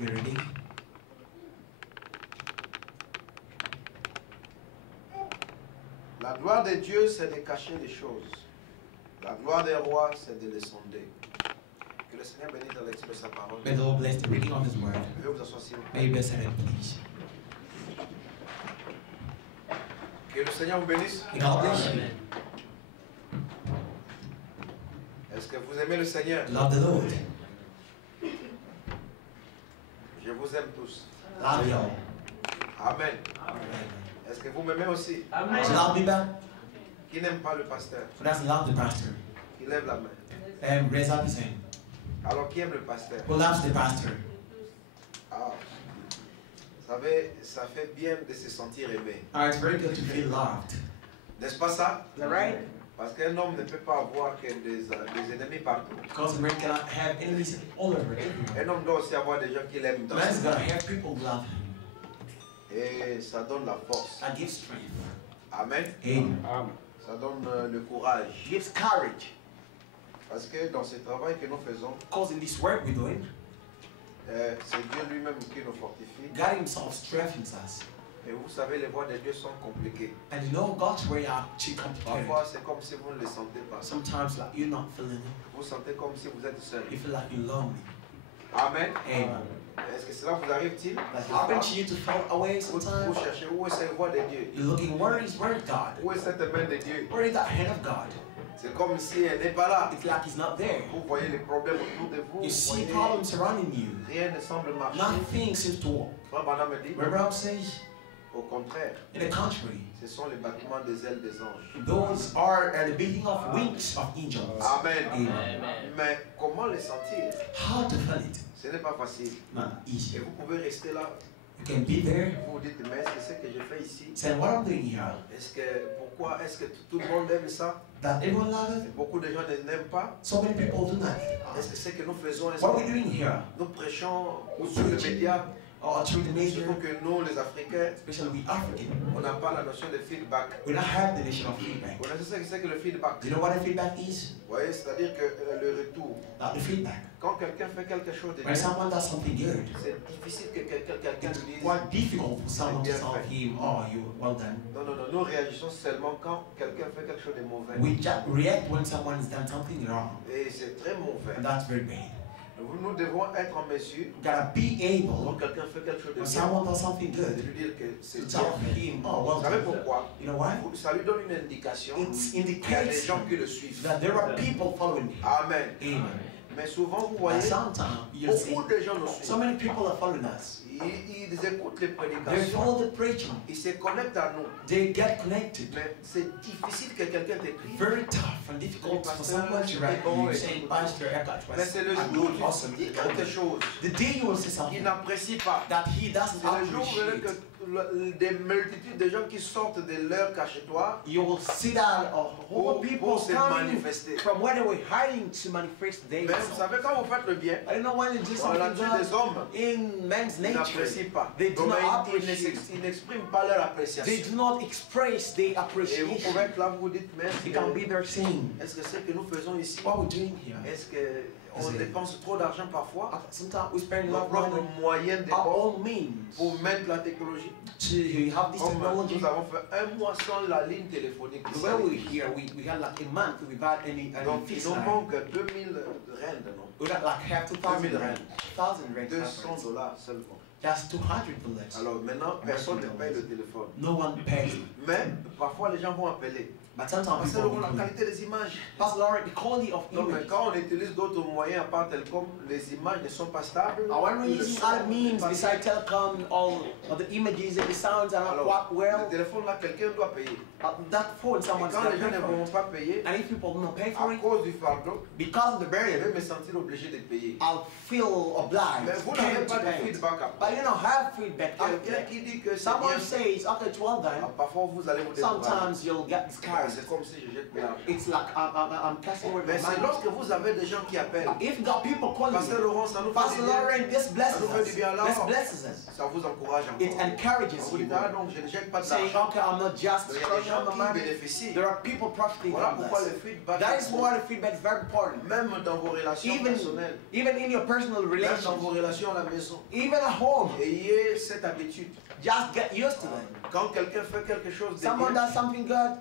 You ready? La gloire de Dieu, c'est de cacher les choses. La gloire des rois, c'est de les sonder. Que le Seigneur bénisse dans l'expression de sa parole. May the Lord bless the reading of His word. Je vais vous asseoir, s'il vous plaît. May you be seated, please. Que le Seigneur vous bénisse. May God bless you. Est-ce que vous aimez le Seigneur? Love the Lord. Je vous aime tous. Love you all. Amen. Amen. Est-ce que vous m'aimez aussi? Amen. Do you love me back? Qui n'aime pas le pasteur? Who doesn't love the pastor? Qui lève la main. Raise up his hand. Alors qui aime le pasteur? Who loves the pastor? Ah. Vous savez, ça fait bien de se sentir aimé. It's very good to feel loved. N'est-ce pas ça? Is that right? Parce qu'un homme ne peut pas avoir que des ennemis partout. Because a man cannot have enemies all over. Un homme doit aussi avoir des gens qui l'aiment. The man's gonna have people who love him. Et ça donne la force. That gives strength. Amen. Amen. Ça donne le courage. Gives courage. Parce que dans ce travail que nous faisons, Because in this work we're doing, c'est Dieu lui-même qui nous fortifie. God Himself strengthens us. Et vous savez, les voies de Dieu sont compliquées. And you know God's way are too complicated. Parfois, c'est comme si vous ne le sentez pas. Sometimes like you're not feeling it. Vous sentez comme si vous êtes seul. You feel like you're lonely. Amen. Amen. Est-ce que cela vous arrive-t-il? Like happen to you to fall away Vous sometimes? cherchez où est cette voie de Dieu? You're looking, where is God? Où est cette main de Dieu? Where is that hand of God? C'est comme si elle n'est pas là. It's like He's not there. Vous voyez les problèmes autour de vous. You Vous see voyez, problems surrounding you. rien ne semble marcher. Nothing seems to work. Frère Branham me dit, Remember I says, au contraire, in the contrary, ce sont les battements des ailes des anges. those are the beating of wings of angels. Amen. Amen. Mais comment les sentir? How to feel it? Ce n'est pas facile. Not Et easy. vous pouvez rester là. You can be there. Vous vous dites, mais est-ce que ce que je fais ici? Say, what I'm doing here, Pourquoi est-ce que tout le monde aime ça? that everyone loves it. Beaucoup de gens n'aiment pas. So many people do not. Est-ce que ce que nous faisons, est-ce What are que we doing here? nous prêchons sur le média? Or through the media, Surtout que nous, les Africains, especially we African, on n'a pas la notion de feedback. we don't have the notion of feedback. Vous connaissez ce que c'est que le feedback? Do you know what a feedback is? Vous voyez, c'est-à-dire que le retour. The feedback. Quand quelqu'un fait quelque chose de When bien, someone does something good, c'est difficile que quelqu'un it's dise quite difficult for someone to tell him, oh, you well done. non, non, non, nous réagissons seulement quand quelqu'un fait quelque chose de mauvais. We just react when someone has done something wrong. Et c'est très mauvais. And that's very bad. Nous devons être en mesure, You gotta be quand able, quelqu'un fait quelque chose de when bien, someone does something de good, lui dire que c'est to bien tell fait. him, oh, Vous well savez done. pourquoi? You know why? Ça lui donne une indication It's qu'il y a des indicates gens qui le suivent. that there are people following me. Amen. Amen. Mais souvent, vous But voyez, sometimes you see, beaucoup de gens nous so suivent. many people are following us. Ils écoutent les They prédications. follow the preaching. Ils se connectent à nous. They get connected. Mais c'est difficile que quelqu'un t'écrive. Very tough and difficult for someone to write you saying, Pastor Eckhart Mais was c'est le jour doing où awesome. tu dis quelque chose The day you will say qu'il something n'apprécie pas. that he doesn't C'est le jour où appreciate, des multitudes de gens qui sortent de leur cachetoire you will see that a whole people pour se coming manifester. from where they were hiding to manifest their Mais vous savez, quand vous faites le bien, I don't know why they do dans la something nature des that hommes, in man's ils nature. n'apprécient pas. They do Donc, not ils appreciate. n'expriment pas leur They appréciation. do not express their Et vous appreciation. pouvez être là, vous vous dites, mais They can be there saying, est-ce que ce que nous faisons ici, what we're doing here. est-ce qu'on dépense trop d'argent parfois? Sometimes we spend a Nos lot of propres money, moyens de our bord own means, pour mettre la technologie. to have this Comme technology. nous avons fait un mois sans la ligne téléphonique. The way we're here, we had like a month without any Donc il fixed nous line. manque 2000 rendes, non? We got like half 2000 rand. 2,000 rand. 200 dollars seulement. That's 200 bullets. Alors maintenant, personne ne paye le téléphone. No one pays. Mais parfois les gens vont appeler. But sometimes Parce que people la will. qualité des images. Pastor Lauren, the quality of Non, mais image. quand on utilise d'autres moyens à part Telcom, les images ne sont pas stables. When we're using other means besides telecom, all of the images and the sounds are not Alors, quite well. le téléphone là, quelqu'un doit payer. That phone, Et someone's quand got les to gens pay ne for vont it. pas payer, And if people don't pay for à it, cause du fardeau, because of the je barrier, vais me sentir obligé de payer. I'll feel Mais obliged vous n'avez to pas de pay. feedback à But But you know, have feedback. Quelqu'un qui dit que c'est Someone bien, says, okay, it's well done. parfois vous allez vous décourager. Sometimes you'll get discouraged. C'est comme si je jette de l'argent. It's like I'm casting away Mais my c'est mind. lorsque vous avez des gens qui appellent. If the people call Pasteur you, Laurent, ça nous fait Pastor du bien. Lauren, this blesses Ça nous fait us. du bien alors. This blesses us. Ça vous encourage It encore. encourages On vous you. dit, ah non, je ne jette pas de Saying, l'argent. okay, I'm not just Il y a des charging gens my qui money. bénéficient. There are people profiting Voilà from pourquoi le this. feedback That est is bon. why the feedback is very important. Même dans vos relations personnelles, Even in your personal même dans vos relations, relations à la maison, even at home, ayez cette habitude. just get used to it. Quand quelqu'un fait quelque chose de Someone bien, does something good,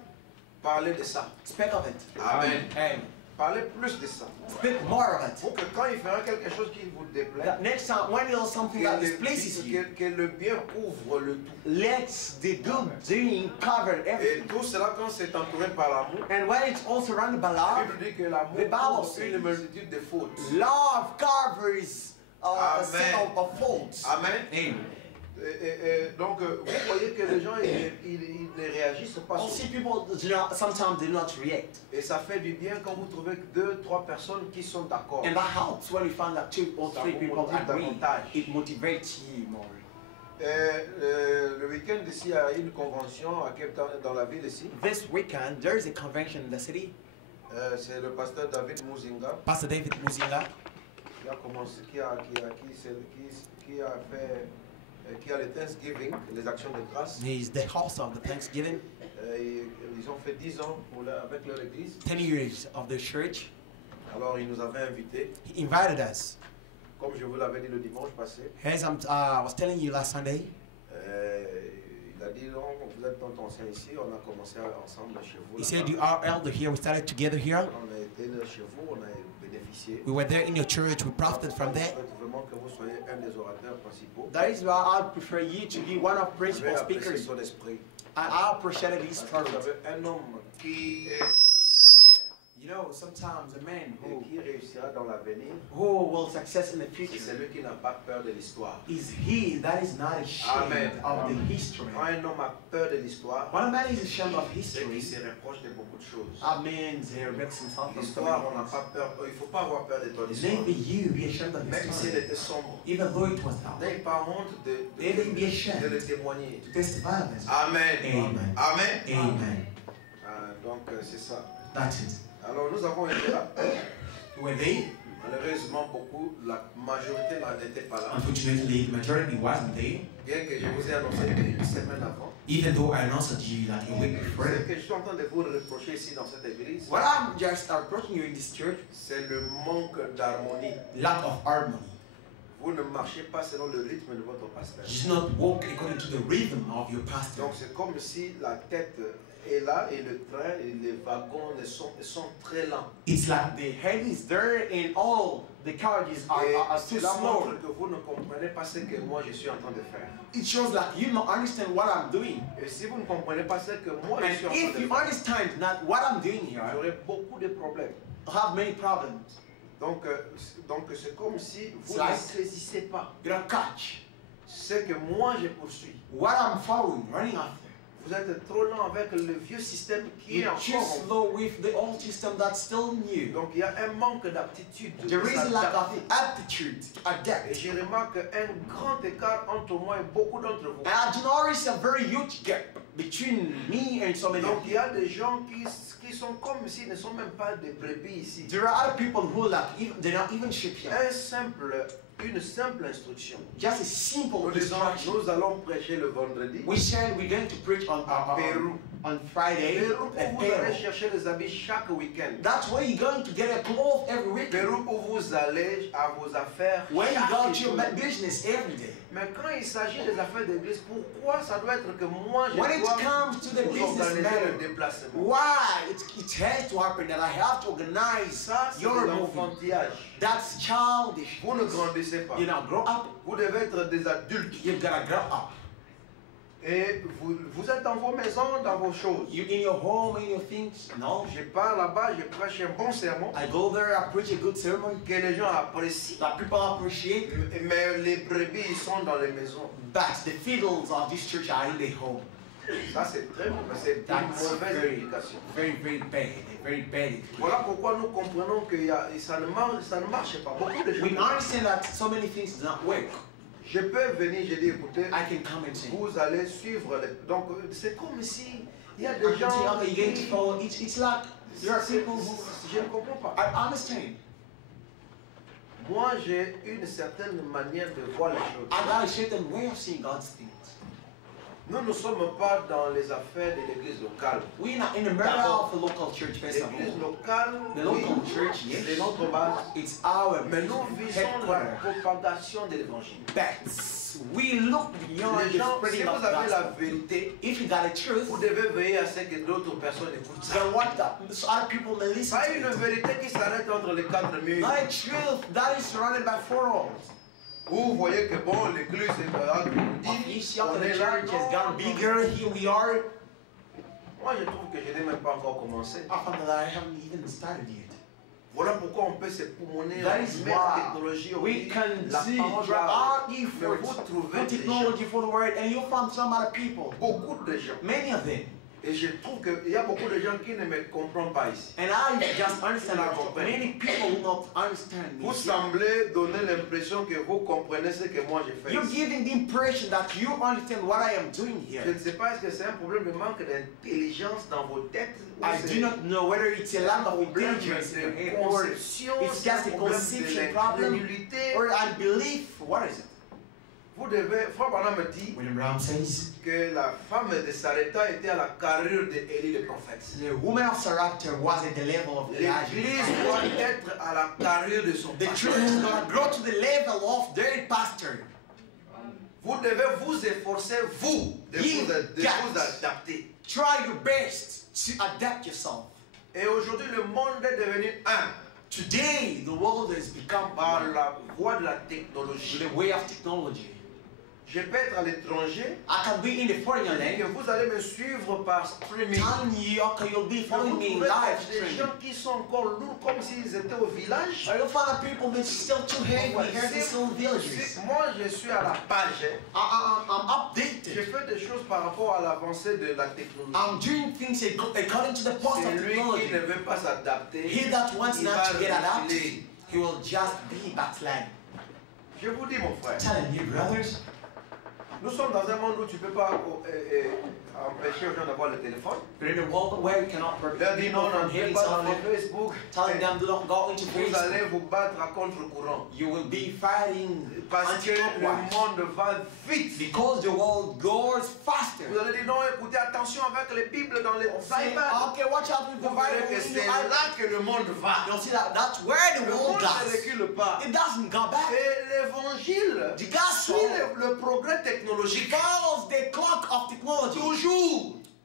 parlez de ça. speak of it. Amen. Amen. Parlez plus de ça. Speak more of it. Pour que quand il fera quelque chose qui vous déplaît, That next time, when you do something that displeases you, que le bien couvre le tout. let the good doing cover Et everything. tout cela quand c'est entouré par l'amour, And when it's all surrounded by la love, Bible dit que l'amour The Bible couvre says- une multitude de fautes. love covers a Amen. set of faults. Amen. Amen. Donc vous voyez que les gens ils ne réagissent pas You sur see, people sometimes do not react. Et ça fait du bien quand vous trouvez que 2, 3 personnes qui sont d'accord. And that helps when you find that 2 or 3 Ça vous people motive agree. davantage. It motivates you more. Le week-end ici, il y a une convention à Cape Town, dans la ville ici. This weekend, there is a convention in the city. C'est le pasteur David Muzinga Pastor David Muzinga, qui a commencé, qui a fait, qui a le Thanksgiving, les actions de grâce. he's the host of the Thanksgiving, Ils ont fait 10 ans avec leur église. 10 years of the church. Alors ils nous avaient invités, He invited us. comme je vous l'avais dit le dimanche passé. As I was telling you last Sunday, Il a dit non, vous êtes tant anciens ici, on a commencé ensemble chez vous. he là-bas. said, you are elder here, we started together here. On a été là chez vous, on a bénéficié. We were there in your church, we profited from Je that. souhaite vraiment que vous soyez un des orateurs principaux. That is why I prefer you to be one of Vous avez principal apprécié speakers. son esprit. I appreciated his Parce que vous spirit. avez un homme qui est sincère You know, sometimes a man et qui réussira dans l'avenir, who will success in the c'est future celui qui n'a pas peur de l'histoire. is he that is not ashamed Amen. of the history. Quand un homme a peur de l'histoire, When a man is ashamed of c'est qu'il history, se reproche de beaucoup de choses. that means he makes himself from L'histoire, on n'a something pas peur, il ne faut pas avoir peur de ton else. histoire. Maybe you be ashamed of Même si elle history, était sombre, even though it was dark. n'ayez pas honte de le témoigner. To testify of this. Amen. Amen. Amen. Amen. Donc c'est ça. That's it. Alors nous avons été là. Were they? Malheureusement, beaucoup, la majorité n'était pas là. Unfortunately, the majority wasn't there. Bien que je vous ai annoncé une semaine avant. Even though I announced you like a week Ce before. que je suis en train de vous reprocher ici dans cette église, What I'm just approaching you in this church, c'est le manque d'harmonie. lack of harmony. Vous ne marchez pas selon le rythme de votre pasteur. You do not walk according to the rhythm of your pastor. Donc c'est comme si la tête est là et le train et les wagons sont très lents. It's like the head is there and all the carriages are too Cela slow. montre que vous ne comprenez pas ce que moi je suis en train de faire. It shows like you don't understand what I'm doing. Et si vous ne comprenez pas ce que moi je And suis en train if de you faire, understand not what I'm doing here, j'aurai beaucoup de problèmes. I have many problems. Donc c'est comme si vous It's like- ne saisissez pas You don't catch ce que moi je poursuis. what I'm following, running after. Vous êtes trop lent avec le vieux système qui est You're too encore. slow with the old system that's still new. Donc il y a un manque d'aptitude. There is a lack of d'adapter. aptitude to Et adapt. je remarque un grand écart entre moi et beaucoup d'entre vous. And I notice a very huge gap between me and so many Donc of il you. y a des gens qui sont comme s'ils ne sont même pas des brebis ici. There are other people who like even they're not even sheep here. Une simple instruction. Just a simple Nous disons, instruction. nous allons prêcher le vendredi. We said we're going to preach on Peru. on Friday Pérou at où vous allez Peru. chercher des habits chaque week-end. That's where you're going to get a clothes every week. Pérou où vous allez à vos affaires When you chaque go to jour. your business every day. Mais quand il s'agit des affaires d'église, pourquoi ça doit être que moi je When it dois comes to the vous business organiser le matter, déplacement? why it has to happen that I have to organize Ça, c'est your de movement? l'enfantillage. That's childish. Vous ne grandissez pas. You know, grow up. Vous devez être des adultes. You've got to grow up. Et vous êtes dans vos maisons, dans vos choses. You in your home, in your things. No. Je pars là-bas, je prêche un bon sermon I go there, I preach a good sermon que les gens apprécient. that people appreciate. Mais les brebis, ils sont dans les maisons. But the fiddles of this church are in the home. Ça, c'est très mauvais. C'est une That's mauvaise very, éducation. very, very bad. Very bad. education. Voilà pourquoi nous comprenons que ça ne marche pas. Beaucoup de gens. We understand that so many things do not work. Je peux venir, j'ai dit, écoutez, I can come and say, vous allez suivre. Donc, c'est comme si il y a I des can say, gens okay, you're going to follow. It's like there are people who. Je ne comprends pas. I understand. Moi, j'ai une certaine manière de voir les choses. I got a certain way of seeing God's things. Nous ne sommes pas dans les affaires de l'église locale. We're not in the matter of the local church festival. L'église locale, The oui, local church, yes. c'est notre base. It's our Mais nous visons la headquarters. propagation de l'évangile. That's we look beyond Les the gens, si spreading vous of avez la gospel. vérité, If you got a truth, vous devez veiller à ce que d'autres personnes écoutent ça. then what the other people may listen Pas to une it. vérité qui s'arrête entre les quatre murs. Not a truth that is surrounded by four walls. Vous voyez que bon, l'église You see how on the est là, church has non, gotten bigger. Here we are. Moi, je trouve que je n'ai même pas encore commencé. Alhamdulillah, I haven't even started yet. Voilà pourquoi on peut se pulmoner That en is mettre why technologie au we lit. can La see parole our parle. Mais efforts vous trouvez for des technology gens, for the word, and you'll find some other people, beaucoup de gens. many of them. Et je trouve qu'il y a beaucoup de gens qui ne me comprennent pas ici. And I just understand that many people will not understand me. Vous semblez donner l'impression que vous comprenez ce que moi je fais You're ici. giving the impression that you understand what I am doing Je here. ne sais pas est-ce que c'est un problème de manque d'intelligence dans vos têtes ou I c'est do not know whether it's a lack of problème intelligence in your de head or conception, it's c'est un just a problème conception de problem l'incrédulité. or unbelief. What is it? Vous devez, Frère Branham me dit William Brown says, que la femme de Sarepta était à la carrure d'Élie le prophète. the woman of Sarepta was at the level of L'église Elijah. doit être à la carrure de son The church pasteur. is going to grow to the level of their pastor. Vous devez vous efforcer, vous, de You vous got- adapter. Try your best to adapt yourself. Et aujourd'hui, le monde est devenu un Today, the world has become par one la voie de la with technologie. the way of technology. Je peux être à l'étranger I can be in the foreign et que land, vous allez me suivre par streaming. telling you, okay, you'll be Mais following vous me in trouvez live des streaming. gens qui sont encore lourds comme s'ils étaient au village. You'll find people that's still too heavy Ouais, here, these little villages. moi, je suis à la page. I'm Je updated. fais des choses par rapport à l'avancée de la technologie. I'm doing things according to the post C'est of lui qui technology. ne veut pas s'adapter. He that wants il not va to get adapted, reculer. he will just be backsliding. Je vous dis, mon frère, Telling you, brothers, nous sommes dans un monde où tu ne peux pas empêcher aux gens d'avoir le téléphone. we're in a world where you cannot Leur prevent dire people non, from n'entrez hearing pas dans something, les Facebook. telling them do not go into Vous Facebook. allez vous battre à contre-courant. You will be fighting Parce que le anti-clockwise. monde va vite. Because the world goes faster. Vous allez dire non, écoutez, attention avec les Bibles dans les Say, iPads. okay, watch out with the Vous verrez Bible. que in c'est your iPad. là que le monde va. You'll see that that's where the Le world monde ne goes. recule pas. It doesn't go back. Et l'évangile The suit gospel le progrès technologique. follows the clock of technology. Toujours.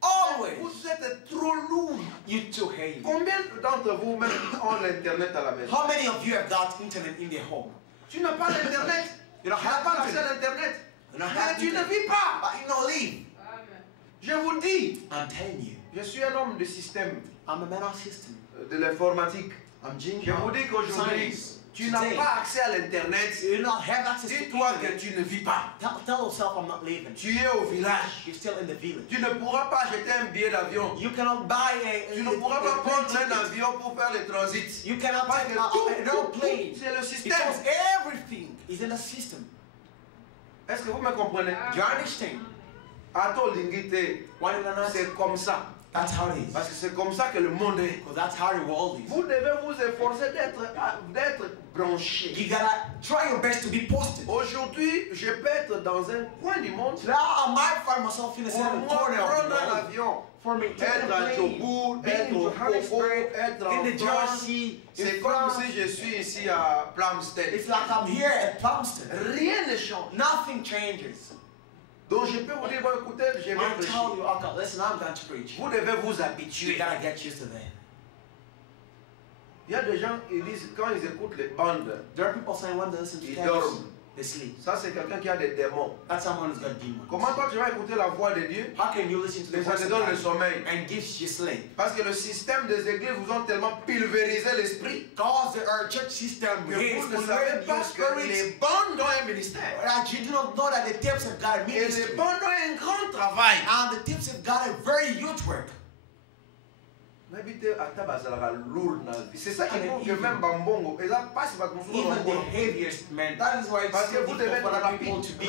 Always. Vous êtes trop lourd. You too heavy. Combien d'entre vous même ont l'internet à la maison? How many of you have got internet in their home? Tu n'as pas l'internet. You don't Tu n'as have pas accès internet. à l'internet. You don't Mais have tu ne internet. vis pas. But you don't live. Je vous dis, I'm telling you, je suis un homme de système, I'm a man of system. de l'informatique. I'm Jim. Je vous dis qu'aujourd'hui, Science. tu n'as Today, pas accès à l'internet. you do not have access to Dis-toi que internet. tu ne vis pas. Tell yourself I'm not living. Tu es au village. You're still in the village. Tu ne pourras pas acheter un billet d'avion. You cannot buy a Tu ne pourras pas plane prendre un ticket. avion pour faire le transit. You cannot Parce take que an airplane c'est le système. because everything is in the system. Est-ce que vous me comprenez? Do you understand? Ato lingite, One in another. c'est comme ça. That's how it is. Parce que c'est comme ça que le monde est. Because that's how the world is. Vous devez vous efforcer d'être branché. You gotta try your best to be posted. Aujourd'hui, je peux être dans un coin du monde. Now I might find myself in a Pour certain moi, corner of prendre the un world. avion, For me, take être a à plane, Jobourg, being être in au Congo, Johannesburg, être in en the France, Jersey, c'est in comme France. si je suis ici à Plumstead. It's like I'm here at Plumstead. Rien ne change. Nothing changes. Donc je peux vous dire, bon, écoutez, je vais I prêcher. tell you, okay, listen, I'm going to preach. Vous devez vous You habituer. gotta get used to that. Il y a des gens, ils disent, quand ils écoutent les bandes, There are people saying when they listen to ils tapes, dorment. they sleep. Ça, c'est quelqu'un qui a des démons. That's someone who's got demons. Comment toi tu vas écouter la voix de Dieu How can you listen to the et ça voice te of donne le God sommeil? and gives you sleep? Parce que le système des églises vous ont tellement pulvérisé l'esprit Because our church system que is vous ne savez converting pas your que spirits. les bandes ont un ministère. That you do not know that the tapes have got a Et les ministry. bandes ont un grand travail. And the tapes have got a very huge work. C'est ça qui prouve que même Bambongo, et là, passe pas comme even the heaviest man, that is why it's so difficult for other people to be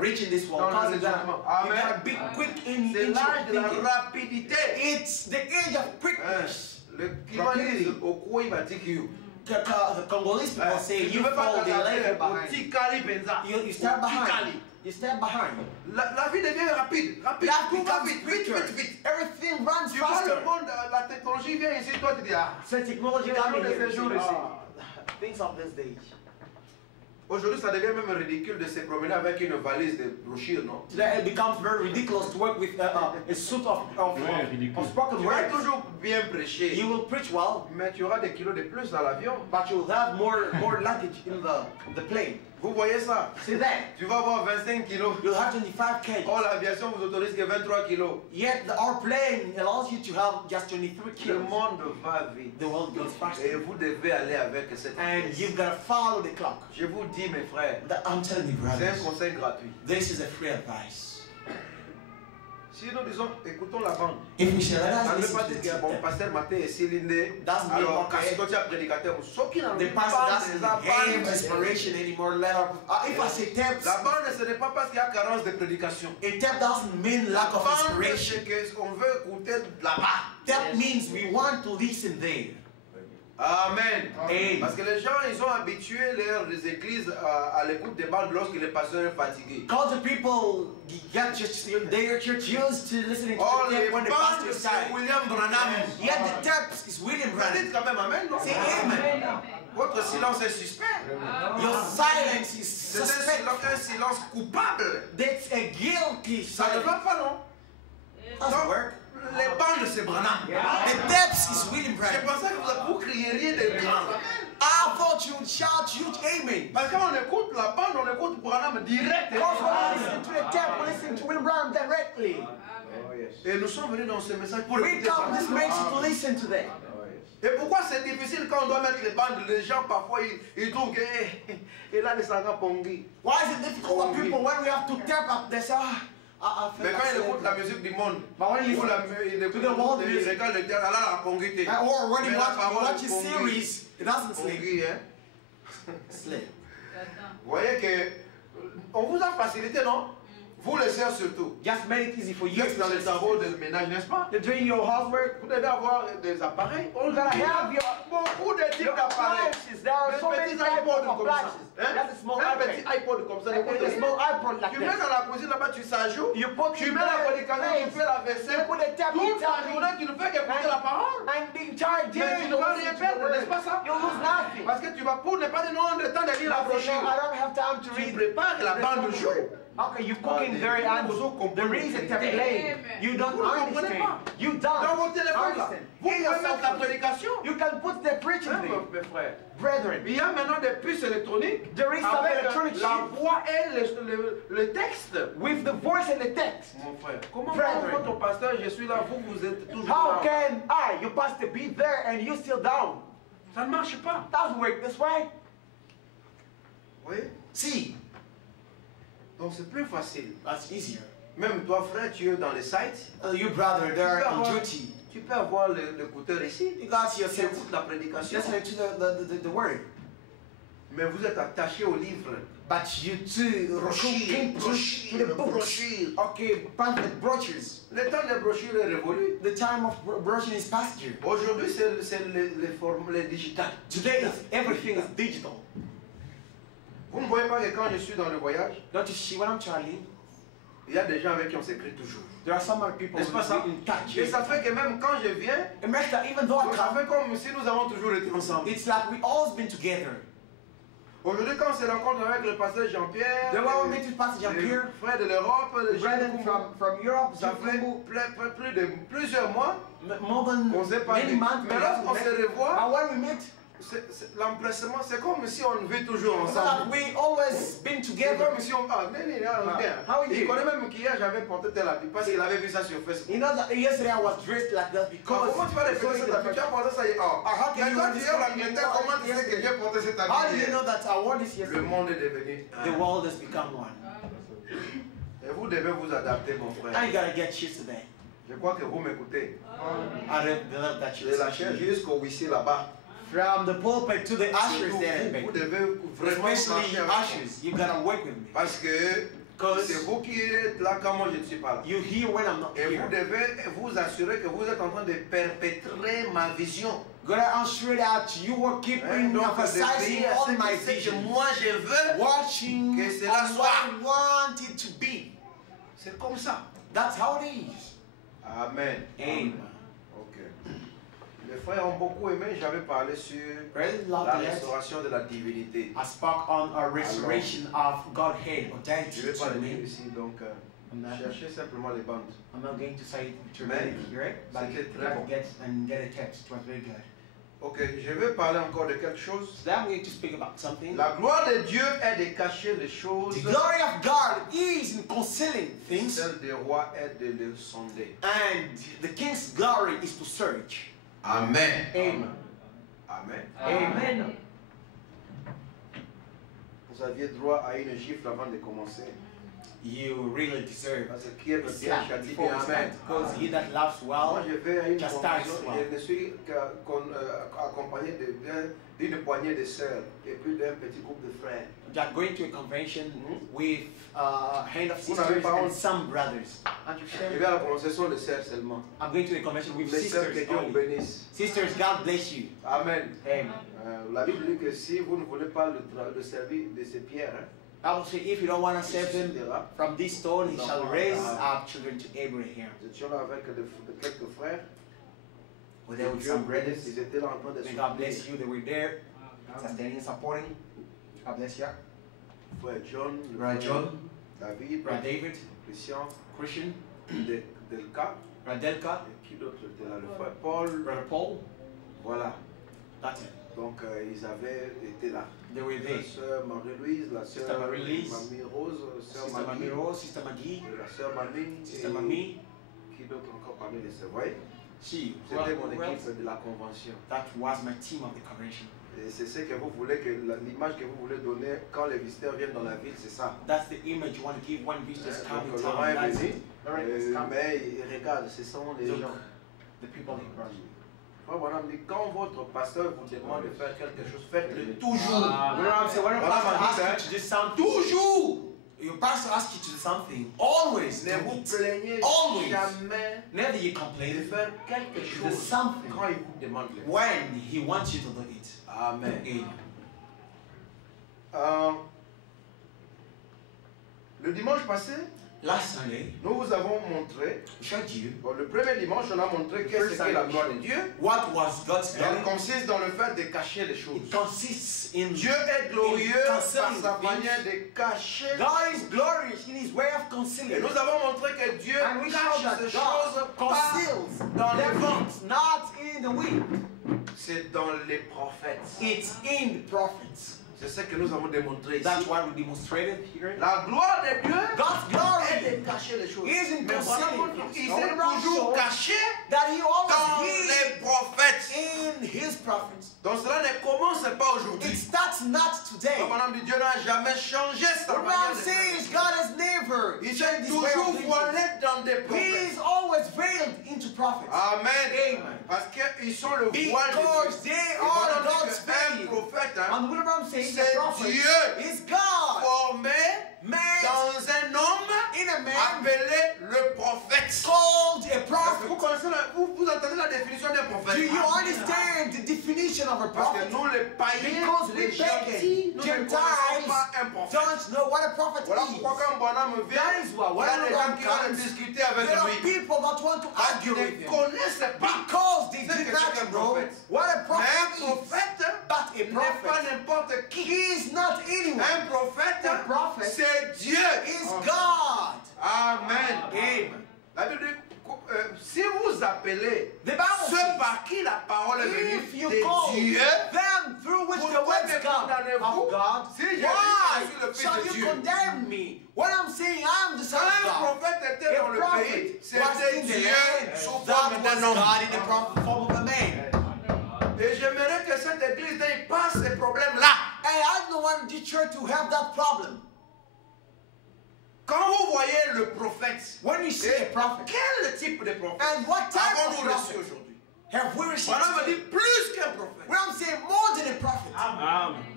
rich in this world. Because you gotta be quick in c'est l'âge de la thinking. rapidité. It's the age of quickness. Le Kibanese, au quoi il va dire que The Congolese people say you fall, they leave you behind. You start behind. You step behind. La vie devient rapide, rapide. Tout va vite, vite, vite, vite. Everything runs Tu vois faster. le monde, la technologie vient ici, toi tu dis ah. So technology coming here. ces jours ici. Things of this days. Aujourd'hui, ça devient même ridicule de se promener avec une valise de brochures, non? Today it becomes very ridiculous to work with a suit of spoken Tu vas words. toujours bien prêcher, You will preach well, mais tu auras des kilos de plus dans l'avion. but you'll have more luggage in the plane. Vous voyez ça? See that? Tu vas avoir 25 kilos. You'll have 25 kg. Oh, l'aviation vous autorise que 23 kilos. Yet our plane allows you to have just 23 Le kilos. monde va vite. The world goes Et faster. vous devez aller avec cette And vitesse. you've got to follow the clock. Je vous dis, mes frères, I'm telling you, c'est un brothers, conseil gratuit. this is a free advice. Si nous disons, écoutons la bande, If we say, let ça us ne veut listen pas to dire the que bon, tip, pasteur Matthieu est cylindré. Doesn't mean, Alors, okay, quand tu es prédicateur, ce qui n'a the pastor doesn't have inspiration anymore. If I say taps, La bande, ce n'est pas parce qu'il y a carence de prédication. a tap doesn't mean lack of Bande, inspiration. c'est qu'on veut écouter là-bas. Tap means we want to listen there. Amen. Amen. Parce que les gens, ils ont habitué les églises à l'écoute des bandes lorsque les pasteurs sont fatigués. Because the people get their church used to listening to Oh, the les tape when the bandes, pastor is c'est tired. William Branham. Yet the taps is William Vous Branham. dites quand même Amen, non? Say amen. Votre silence est suspect. Your silence is C'est suspect. un silence coupable. That's a guilty Ça ne silence. va pas, non? Doesn't work. Les bandes, c'est Branham. The taps is William Je Branham. pensais que vous crieriez des grands. I thought you would shout huge amen. Parce que quand on écoute la bande, on écoute Branham direct. Because when we listen to the tap, we listen to William Branham directly. Et nous sommes venus dans ce message pour We écouter come this ça. message to listen to that. Et pourquoi c'est difficile quand on doit mettre les bandes? Les gens parfois ils trouvent que et là les sagas pongi. Why is it difficult for people when we have to tap up? They say, I feel Mais quand ils like écoutent la musique du monde, But when you ou listen ils to the world ils music, regardent le théâtre, là la pongité. or when Mais you la watch parole a est pongi. series, it doesn't sleep. Pongi, hein? Sleep. Vous voyez que on vous a facilité, non? Vous les sœurs surtout. Just made it easy for Vous you. êtes dans les travaux de ménage, n'est-ce pas? You're doing your housework. Vous devez avoir des appareils. On You gotta have beaucoup de types your d'appareils. appliances. There are Des so many petits types iPods of comme ça. appliances. That's a small Un petit iPad. iPod comme ça. With a small iPod like Tu mets that. dans la cuisine là-bas, tu s'ajoutes. You put Tu mets la prédication, tu fais la vaisselle. You put a tap, Toute la journée, tu ne fais qu'écouter la parole. and the entire Mais day tu ne vas rien perdre, n'est-ce pas ça? you'll lose nothing. Parce que tu vas pour ne pas dire non, le temps de lire la Because you brochure. know, I don't have time to Tu read. prépares la bande du jour. Okay, you're cooking very the reason to play. You don't Vous ne comprenez understand. pas. You don't Dans vos téléphones là, understand. vous Hear pouvez mettre la yourself. prédication. You can put the preaching Hein, there. mes frères. Brethren, Il y a maintenant des puces électroniques there is some avec electronic la shit voix et le texte. with the voice and the text. Mon frère, comment Brethren. votre pasteur, je suis là, vous êtes toujours How là. can I, your pastor, be there and you still down? Ça ne marche pas. Doesn't work this way. Oui. See, Donc c'est plus facile. that's easier. Même toi, frère, tu es dans les sites. You brother, they're on duty. Tu peux avoir l'écouteur ici. You got Tu yourself écoutes la prédication. listening to the word. Mais vous êtes attaché au livre. But you too came to the books. brochure. Okay, pamphlet brochures. Le temps des brochures est révolu. The time of brochure is past year. Aujourd'hui, c'est les digital. Today, everything is digital. Vous ne voyez pas que quand je suis dans le voyage, Don't you see when I'm traveling? il y a des gens avec qui on s'écrit toujours. There are some other people N'est-ce pas ça? in touch. Et ça fait que même quand je viens, It makes that even though I ça come, fait comme si nous avons toujours été ensemble. it's like we always been together. Aujourd'hui, quand on se rencontre avec le pasteur Jean-Pierre, Then when we meet with Pastor les Jean-Pierre, frères de l'Europe, les brethren gens from Europe, ça fait plus de plusieurs mois more than qu'on s'est parlé. many months. Mais lorsqu'on se revoit, And when we meet, l'emplacement, c'est comme si on vit toujours it's ensemble. like we always been C'est together. comme si on parle. Mais bien. How are Il you? connaît même qu'hier j'avais porté tel habit parce qu'il avait vu ça sur Facebook. You know that yesterday I was dressed like that because. Comment tu vas répéter cet habit? Tu as porté ça hier. How can Mais you toi, want tu this es en to be Angleterre, comment tu sais que j'ai porté cet How do habit you hier? know that I wore this Le yesterday? monde est devenu The world has become one. Et vous devez vous adapter, mon frère. Now you gotta get used to that. Je crois que vous m'écoutez. I believe that De la chaise jusqu'au huissier là-bas. From the pulpit to the ushers there. Vous devez vraiment Especially marcher avec moi. ushers, you gotta work with me. Parce que c'est vous qui êtes là quand moi je ne suis pas là. You hear when I'm not Et here. vous devez vous assurer que vous êtes en train de perpétrer ma vision. Gotta ensure that you are keeping Donc, emphasizing on my c'est que vision. moi je veux. Watching Que cela on what soit. I want it to be. C'est comme ça. That's how it is. Amen. Amen. Ok. Les frères ont beaucoup aimé. J'avais parlé sur Brothers la love the lesson. restauration de la divinité. I spoke on a restoration of Godhead or Je ne deity vais pas to le dire me. ici, donc Amen. cherchez simplement les bandes. I'm not going to say it to Mais hear it, but c'était très people bon. get and get a text. It was very good. Ok, je vais parler encore de quelque chose. So now I'm going to speak about something. La gloire de Dieu est de cacher les choses. The glory of God is in concealing things, Celle des rois est de les sonder. and the king's glory is to search. Amen. Amen. Amen. Amen. Vous aviez droit à une gifle avant de commencer. You really deserve Parce que qui est a bien slap châtié, before we Amen. start, because he that laughs Moi, well je vais à une chastise convention, well. je ne suis accompagné d'une poignée de sœurs et puis d'un petit groupe de frères. Just going to a convention with a hand of Vous n'avez sisters pas and honte? some brothers. Aren't you Je sure? vais à la conversation de sœurs seulement. I'm going to a convention with Les sœurs, que sisters Dieu vous only. bénisse. Sisters, God bless you. Amen. Amen. La Bible dit que si vous ne voulez pas le servir de ces pierres, hein, I will say, if you don't want to save him etc. from this stone, he shall raise up children to Abraham. Nous étions là avec quelques frères. Well, there were Dieu some vous bénisse, brothers. ils étaient là en train de May God bless soutenir. you. They were there, sustaining and supporting. God bless you. Frère John, le Brother frère John, David, Brother David, Christian, Christian, Delka, Brother Delka, et qui d'autre était là, le frère Paul. Brother Paul. Voilà. That's it. Donc ils avaient été là. They were La there. sœur Marie-Louise, la Sister sœur Marie-Louise, Mamie Rose, sœur Sister Mamie, Mamie Rose, Sister Maggie, la sœur Mamie, Sister et Mamie. qui d'autre encore parmi les sœurs. Vous voyez, She, c'était mon well, équipe de la convention. that was my team of the convention. Et c'est ce que vous voulez, que l'image que vous voulez donner quand les visiteurs viennent dans la ville, c'est ça. That's the image you want to give when visitors come in Donc town. Laurent est That's venu, it. Laurent is coming. mais regarde, ce sont les Look, gens. the people in front. Frère Branham dit, quand votre pasteur vous demande de faire quelque chose, faites-le toujours. When I'm saying, when a Voilà pastor ma asks vie, you hein. to do something, Toujours. your pastor asks you to do something, always Ne do vous it. plaignez Always. jamais Never you de complain faire quelque chose something. quand il vous demande de le faire. when he wants you to do it. Amen. Amen. Le dimanche passé, Last Sunday, nous vous avons montré, we showed you bon, le premier dimanche, on a montré qu'est-ce qu'est la gloire de Dieu. what was God's Elle glory. consiste dans le fait de cacher les choses. It consists in Dieu est glorieux par concealing sa things. manière de cacher. God is glorious in his way of Et concealing. nous avons montré que Dieu And we showed cache that ces God choses pas conceals dans the les vents. things, not in the wind. C'est dans les prophètes. It's in the prophets. C'est ce que nous avons démontré ici. That's why we demonstrated here. La gloire de Dieu God's glory est de cacher les choses. is in Mais voilà, concealing il things. s'est toujours caché That he dans always hid les prophètes. in his prophets. Donc cela ne commence pas It aujourd'hui. starts not today. Comme Madame de Dieu n'a jamais changé sa The manière Bible de faire. says God has never Il s'est changed his way toujours of doing voilé things. dans des He prophètes. is always veiled into prophets. Amen. Amen. Parce qu'ils sont le voile de Because Dieu. they Et are voilà God's que un veil. prophète, hein, And William says the c'est prophet Dieu is God formé made dans un homme in a man appelé le prophète. called a Est-ce que prophet. vous connaissez vous entendez la définition d'un prophète? Do you understand the definition of a Parce que prophet? nous les païens, Because les we gentils, pagan, nous ne connaissons Gentiles, pas un prophète. don't know what a prophet Voilà is. pourquoi quand Bonhomme vient, That is why il y a when des gens Abraham qui veulent comes, discuter avec there are lui. people that want to Parce argue qu'ils with ne him. connaissent pas. Because they C'est do que not c'est un know prophète. what a Mais prophet un is. prophète But a n'est pas prophet, n'importe qui. he is not anyone. Un prophète, A prophet c'est Dieu. Is God. Amen. Amen. La Bible dit, si vous appelez The Bible ceux says, par qui la parole est venue if you de call Dieu, them through which the pourquoi words me come condamnez-vous of God, si j'ai dit why que je suis le fils shall de you Dieu? condemn me when I'm saying I'm the son of Un God? prophète était A dans le prophet pays, was c'était in the Dieu land, sous that forme was d'un homme. God in the form of a man. Et j'aimerais que cette église n'ait pas ces problèmes-là. And I don't want the church to have that problem. Quand vous voyez le prophète, when you see a prophet, quel type de prophète and what type of avons-nous reçu prophet aujourd'hui? have we received? Voilà me dit plus qu'un prophète. Well, I'm saying more than a prophet.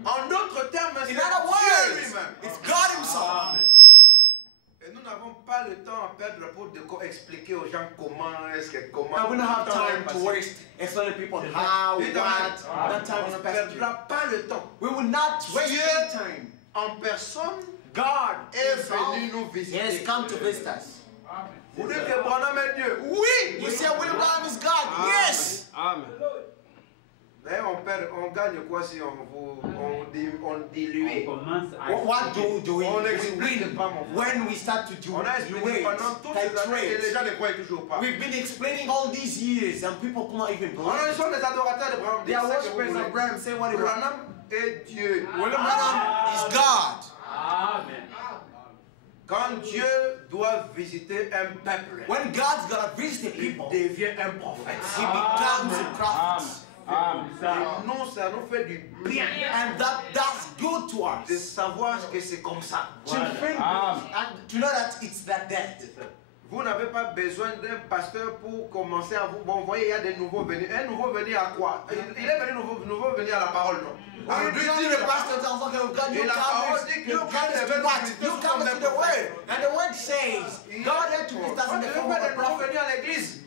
En d'autres termes, c'est In other Dieu words, lui-même. it's God Himself. Et nous n'avons pas le temps à perdre pour expliquer aux gens comment est-ce que comment. And we don't have le temps est time to passé. waste explaining people how, Dites what, amen. that time On is ne past. perdra pas le temps. We will not waste Dieu any time. en personne God est himself venu nous has visiter. come to visit us. Vous dites que Branham est Dieu. Oui. You say William Branham is God. Yes. Amen. D'ailleurs, on gagne quoi si on dilue? What do we On explique win pas, mon frère. when we start to do On a expliqué pendant toutes ces années et les gens ne croient toujours pas. We've been explaining all these years and people cannot even On believe. a sont des adorateurs de Branham. They are worshippers of Branham. Say what it is. Branham est Dieu. William Branham is God. Amen. Quand Dieu doit visiter un peuple, When God's gonna visit the il people, devient un prophète. He becomes a prophet. Amen. Et nous, ça nous fait du bien And that's good to de us. savoir que c'est comme ça. To think and to know that it's like that. Vous n'avez pas besoin d'un pasteur pour commencer à vous. Bon, vous voyez, il y a des nouveaux venus. Un nouveau venu à quoi? Il est venu nouveau venu à la parole, non? We don't need a pastor tells us, okay, we've got new Et la parole comers. dit que New Dieu comers est to venu what? visiter New sous comers forme to the d'un word. And the word says, God had to visit us in the form of a Vous prophet. venir à l'église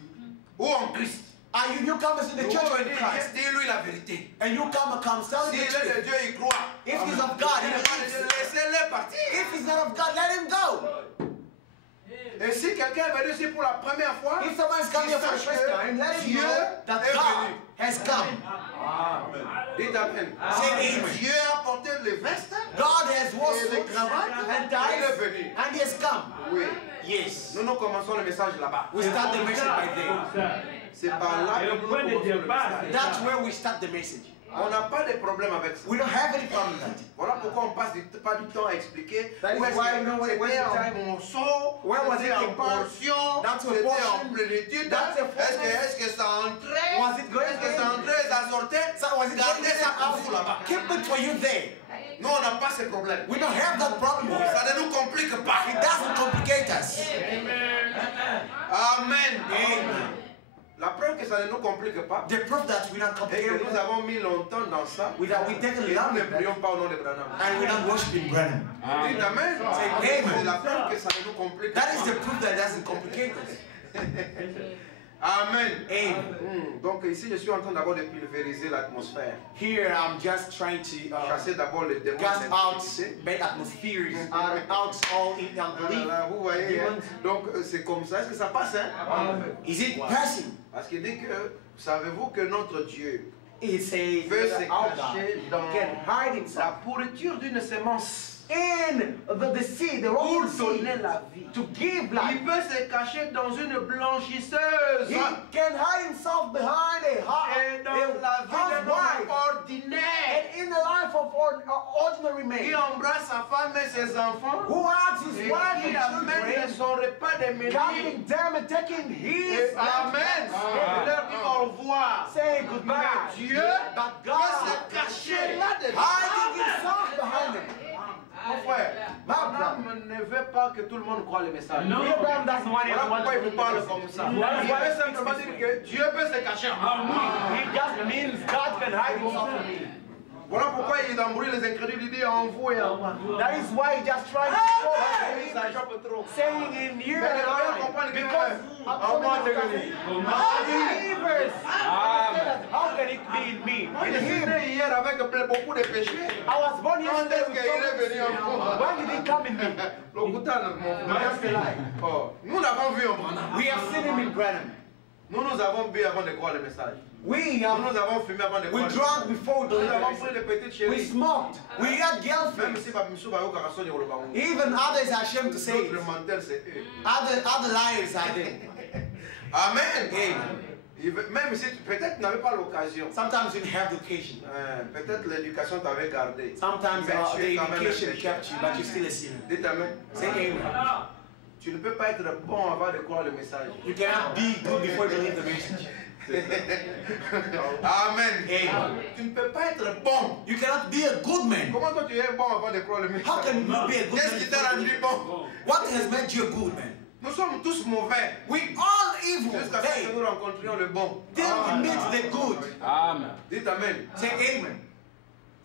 ou en Christ. Are you newcomers in the church or in Christ? Dis-lui la vérité. And you come tell S'il him the est de truth. Dieu, il croit. If he's of God, he believes. Laissez-le partir. If he's not of God, let him go. Et si quelqu'un est venu ici pour la première fois, If someone's coming here for the first time, let him know that God has come. dites amen. Say amen. Dieu a porté les vestes. God has worn Et les suits cravates, and il est ties, venu. and he has come. Oui. Yes. Nous commençons le message là-bas. We start the message by there. C'est par là que nous commençons le message. That's where we start the message. On n'a pas de problème avec ça. We don't have any problem with that. Voilà pourquoi on passe pas du temps à expliquer. That is Où est-ce why que we don't waste c'était en time. morceaux, Where was c'était it en in part? portion, That's a c'était portion. en plénitude. That's a fullness. Est-ce que ça entrait? Was it going Est-ce que ça in? entrait et ça sortait? So was it Gardez going ça pour out? vous là-bas. Keep it for you there. Nous, on n'a pas ce problème. We don't have that problem with it. Ça ne nous complique pas. It doesn't complicate us. Amen. Amen. La preuve que ça ne nous complique pas, The proof that we're not et que complicated nous avons mis longtemps dans ça, we take a et long nous ne with that, prions pas au nom de Branham. and we're not worshiping Branham. Dites amen. Say amen. C'est la preuve que ça ne nous complique That is pas. the proof that it doesn't complicate us. Amen. Amen. Donc ici, je suis en train d'abord de pulvériser l'atmosphère. Here I'm just trying to Chasser d'abord les démons cast out d'intimidité. bad atmospheres, out all in unbelief. Voilà, vous voyez, hein. Donc c'est comme ça. Est-ce que ça passe, hein? Is it passing? Parce qu'il dit que, savez-vous que notre Dieu It says veut se that our God cacher dans can hide himself la pourriture d'une sémence in the seed, the pour rotten seed, donner la vie. to give life. Il peut se cacher dans une blanchisseuse. He can hide himself behind Et dans la vie d'un homme housewife ordinaire and in the life of ordinary qui man embrasse sa femme et ses enfants who has his et wife qui and amène children, son repas de midi. counting them and taking his Et amen. Et leur dit au revoir. saying goodbye. Mais Dieu But peut God se cacher là-dedans. hiding himself behind him. Mon frère, Abraham ne veut pas que tout le monde croie le message. Abraham doesn't want Voilà pourquoi il everyone vous parle comme ça. Il veut simplement dire que Dieu peut se cacher en moi. He just means God can hide himself from me. Voilà pourquoi il embrouille les incrédules. Il dit en vous et en moi. That is why he just tries to Ça chope trop. saying in you Mais and les croyants I, comprennent que because en moi de believers how can it be in me? Moi, In je suis him. né hier avec beaucoup de péchés. I was born Quand yesterday est-ce with qu'il est so venu en moi? When did he come in me? L'Okutan, mon frère. That's the lie. Oh, nous l'avons vu en Branham. We have seen him in Branham. Nous avons bu avant de croire le message. Nous We avons fumé avant de croire le drank message. before we Nous believed avons it. pris des petites We chéries. smoked. We had Même girlfriends. si Babimsou Bayo Karasoni ou le Bango. Even others are ashamed to say it. D'autres menteurs, c'est eux. Other liars are there. Amen. Amen. Même si peut-être tu n'avais pas l'occasion. Sometimes you didn't have the occasion. Peut-être l'éducation t'avait gardé. Sometimes Mais tu the es quand même education un pécheur. kept you, but you're still a sinner. Dites amen. Say amen. Tu ne peux pas être bon avant de croire le message. You cannot be good before you believe the message. Amen. Amen. Tu ne peux pas être bon. You cannot be a good man. Comment toi tu es bon avant de croire le message? How can you not be a good man? Qu'est-ce qui t'a rendu bon? What has made you a good man? Nous sommes tous mauvais. We all evil. Jusqu'à ce que nous rencontrions le bon. Till we meet the good. Amen. Dites Amen. Say amen.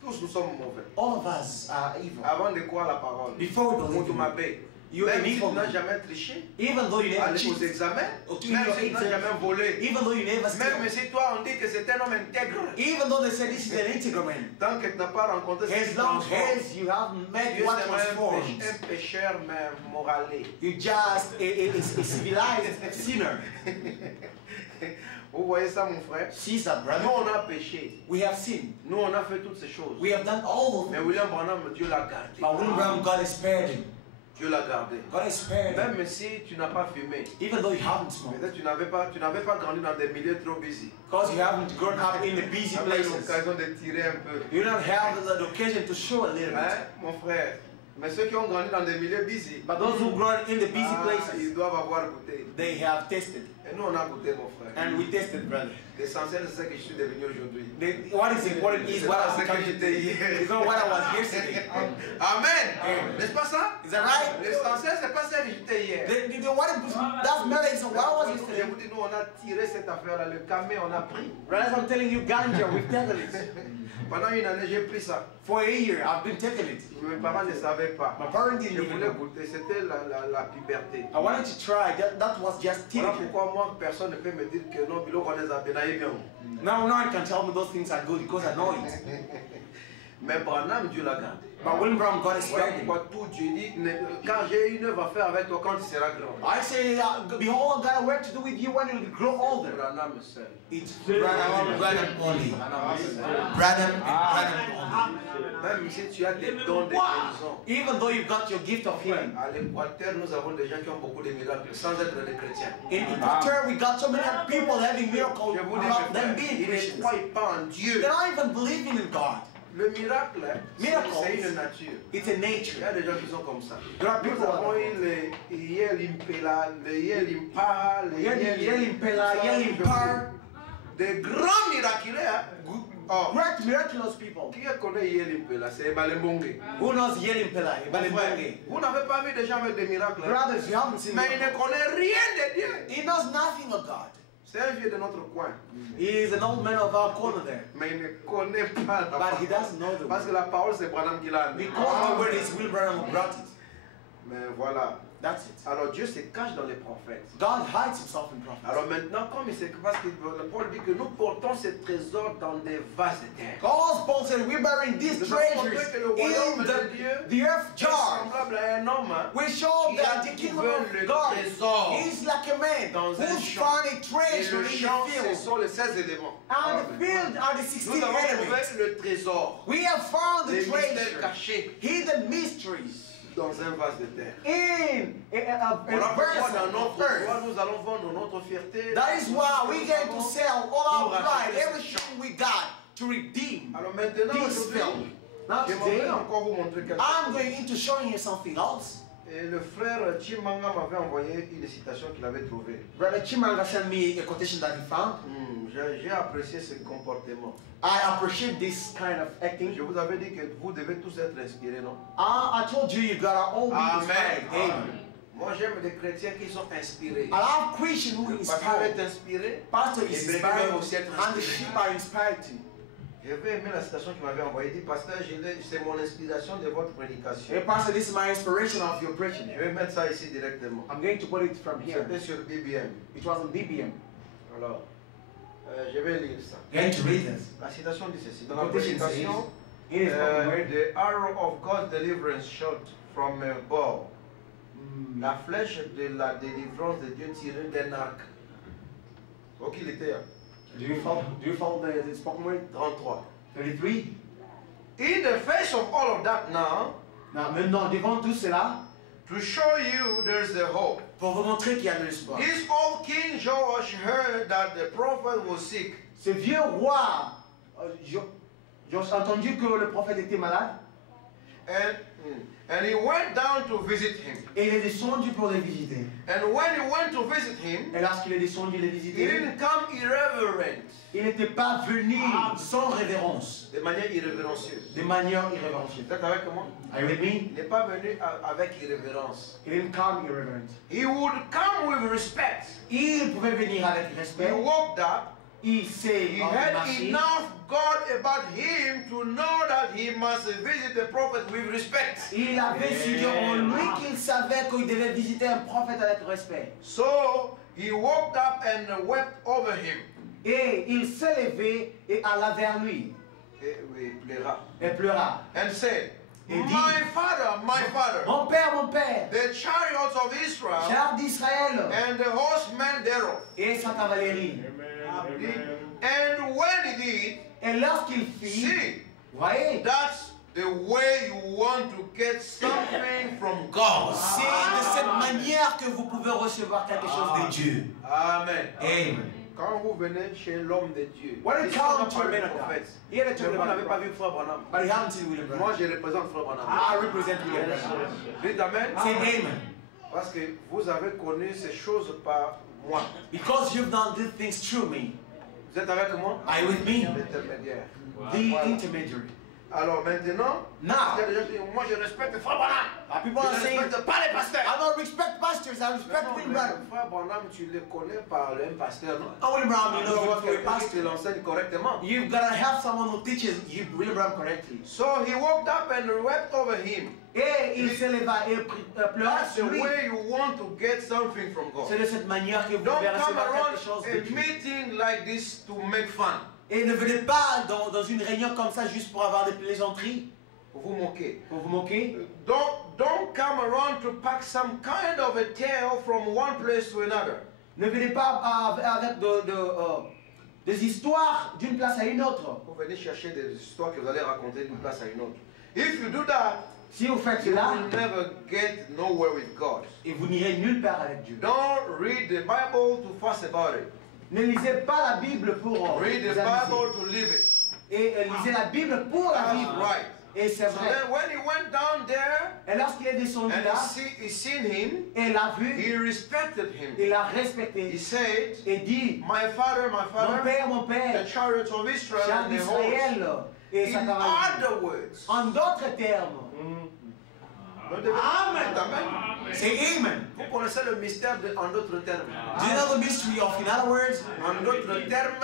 Tous nous sommes mauvais. All of us are evil. Avant de croire la parole. Before we believe in paix. you, Même an si evil tu n'as man. jamais triché, Even though you never aller aux cheat, examens, or to même your si tu n'as exam, jamais volé, even though you never steal, même si toi on dit que c'est un homme intègre, even though they say this is an integral man, tant que tu n'as pas rencontré ce as qui long transforme, as you haven't met tu es what transforms, un pécheur mais moralé. you're just a civilized sinner. Vous voyez ça mon frère? See that, Nous brother? on a péché, We have sinned. nous on a fait toutes ces choses. We have done all of Mais them. William Branham, Dieu l'a gardé. But William Branham, God has spared him. Dieu l'a gardé. God has spared him. Même si tu n'as pas fumé, Even though you haven't smoked. peut-être tu n'avais pas grandi dans des milieux trop busy. Because you haven't grown up in the busy Tu n'as pas eu places. l'occasion de tirer un peu. You don't have the occasion to show a little bit. Hein, mon frère? Mais ceux qui ont grandi dans des milieux busy, But those who grown in the busy places, ils doivent avoir goûté. they have tested. Et nous on a goûté mon frère. And we tested, brother. L'essentiel c'est ce que je suis devenu aujourd'hui. What is important is what I was becoming today. It's not what I was yesterday. Amen. Amen. N'est-ce pas ça? Is that right? L'essentiel c'est pas ce que j'étais hier. That's matter is what I was Je yesterday. vous dis, nous on a tiré cette affaire-là, le camé on a pris. Brothers, I'm telling you, ganja, we've taken it. Pendant une année j'ai pris ça. For a year, I've been taking it. Mes parents ne savaient pas. My parents Je didn't even voulais know. goûter, c'était la puberté. I wanted to try. That was just Voilà teenager. pourquoi moi personne ne peut me dire que non, Bilo connaît ça bien bien. Now no one can tell me those things are good because I know it. Mais Branham, Dieu l'a gardé. But William Branham, God has Voilà spared him. pourquoi tout Dieu dit, quand j'ai une œuvre à faire avec toi, quand tu seras grand. I say, behold, God, what to do with you when you grow older. Branham seul. It's Branham only. Branham and Branham only. Même si tu as des dons de guérison. Even though you've got your gift of healing. À l'Équateur, nous avons des gens qui ont beaucoup de miracles sans être des chrétiens. In Equator, we got so many people having miracles Je vous dis, without mes them frères, being ils ne Christians. croient pas en Dieu. They're not even believing in God. Le miracle, Miracles. c'est une nature. It's a Il y nature. a des gens qui sont comme ça. There are Nous people avons like eu les Yel Impela, les Yel Impara, les Yel Impela, Yel Impar. Des grands miraculeux. Oh. Great miraculous people. Qui connaît Yel Impela? C'est Balembonge. Who knows Yel Impela? Balembonge. Vous n'avez pas vu des gens avec des miracles. Brothers, you haven't seen Mais il ne miracles. connaît rien de Dieu. He knows nothing of God. C'est un vieux de notre coin. He is an old man of our corner there. Mais il ne connaît pas la But he parole. doesn't know the Parce word. que la parole, c'est Branham qui l'a amené. Because the word is Will Branham who brought it. Mais voilà. That's it. Alors Dieu se cache dans les prophètes. God hides himself in prophets. Alors maintenant, comme il se parce que Paul dit que nous portons ces trésors dans des vases de terre. Because Paul said we're bearing these Nous avons treasures montré que le royaume in de Dieu the earth est jar. semblable à un homme. We show Qui a that the dit kingdom veut of le God trésor is like a man dans un who's champ. found a Et treasure le in champ, the ce field. sont les 16 éléments. And the field are the 16 Nous avons trouvé elements. le trésor, We have found the les mystères treasure, cachés hidden mysteries dans un vase de terre. in a Voilà pourquoi vessel dans of notre joie, earth. nous allons vendre notre fierté. That is why we're going to sell all our Pour pride, racheter ce everything we got, to redeem Alors maintenant, this aujourd'hui, film. Now j'aimerais today, encore vous montrer quelque I'm chose. going into showing you something else. Et le frère Chimanga m'avait envoyé une citation qu'il avait trouvée. Brother Chimanga sent me a quotation that he found. J'ai apprécié ce comportement. I appreciate this kind of acting. Je vous avais dit que vous devez tous être inspirés, non? I told you gotta all be inspired. Amen. Moi, j'aime des chrétiens qui sont inspirés. I love Christians who Pasteur inspire. est inspiré. Pastor Et is brebis inspired, doivent aussi être and the inspirés. sheep are inspired too. J'avais aimé la citation qu'il m'avait envoyée. Il dit, Pasteur, c'est mon inspiration de votre prédication. Hey, Pastor, this is my inspiration of your preaching. Je vais mettre ça ici directement. I'm going to put it from here. C'était sur BBM. It was on BBM. Alors, je vais lire ça. I'm going to read this. La citation dit ceci. Dans The la quotation prédication, says, it is from where? the arrow of God's deliverance shot from a bow. La flèche de la délivrance de Dieu tirée d'un arc. Ok, il était là. Do you follow the spoken word? 33. 33. In the face of all of that now, Maintenant, devant tout cela, to show you there's the hope. pour vous montrer qu'il y a de l'espoir. This old King Joash heard that the prophet was sick. Ce vieux roi, j'ai entendu que le prophète était malade. And he went down to visit him. Et il est descendu pour les visiter. And when he went to visit him, Et lorsqu'il est descendu les he visiter, didn't come irreverent. il n'était pas venu sans révérence. De manière irrévérencieuse. De manière irrévérencieuse. Vous êtes avec moi? Are you with me? Il n'est pas venu avec irrévérence. He didn't come irreverent. He would come with respect. Il pouvait venir avec He respect. walked up. Il s'est He had marché. enough God about him to know that he must visit the prophet with respect. Il avait su Dieu en lui qu'il savait qu'il devait visiter un prophète avec respect. So he walked up and wept over him. Et il s'est levé et alla vers lui. Et pleura. Et pleura. And said, Et dit, my father, mon père, the chariots of Israel chars d'Israël and the horsemen thereof. et sa cavalerie. And when he did, Et lorsqu'il fit, see, voyez, that's the way you want to get something from God. c'est de cette manière que vous pouvez recevoir quelque chose de Dieu. Amen. Amen. Quand vous venez chez l'homme de Dieu, When you ici, come on a to a parlé man de of God, prophète. here to Mais the vous man n'avez of pas God, vu Frère Branham. but you haven't seen William Branham. Moi, je représente Frère Branham. I represent William Branham. Dites Amen. Say amen. Parce que vous avez connu ces choses par moi. Because you've done these things through me. Vous êtes avec moi? Are you with me? L'intermédiaire. The Voilà. intermediary. Alors maintenant, Now, il y a des gens qui disent, moi je respecte Frère Branham. people Je are ne saying, respecte pas les pasteurs. I don't respect pastors, I respect Non, William mais Branham. Frère Branham, tu le connais par un pasteur, non? Oh, William Branham, you know, you work with a Quelqu'un qui te pastor. l'enseigne correctement. You've got to have someone who teaches you William Branham correctly. So he walked up and wept over him. Et il s'éleva et pleura That's sur the lui. way you want to get something from God. C'est de cette manière que vous Don't pouvez come recevoir around quelque chose de a Dieu. meeting like this to make fun. Et ne venez pas dans une réunion comme ça juste pour avoir des plaisanteries, Pour vous moquer. pour vous moquer. Don't come around to pack some kind of a tale from one place to another. Ne venez pas avec des histoires d'une place à une autre. Vous venez chercher des histoires que vous allez raconter d'une place à une autre. If you do that, Si vous faites you cela, will never get nowhere with God. et vous n'irez nulle part avec Dieu. Don't read the Bible to fuss about it. Ne lisez pas la Bible pour Read the vous amuser. Bible to live it. Et lisez la Bible pour la That's vivre. right. Et c'est So vrai. then when he went down there Et lorsqu'il est descendu and là, he seen him, et l'a vu, he respected him. il l'a He respecté. said, Et dit, my father, mon the père, chariots of Israel char and the horse. d'Israël et sa In cavalerie. other words, En d'autres termes, Amen, amen. c'est Amen. Vous connaissez le mystère en d'autres termes. Do you know the mystery of, in other words, En d'autres termes,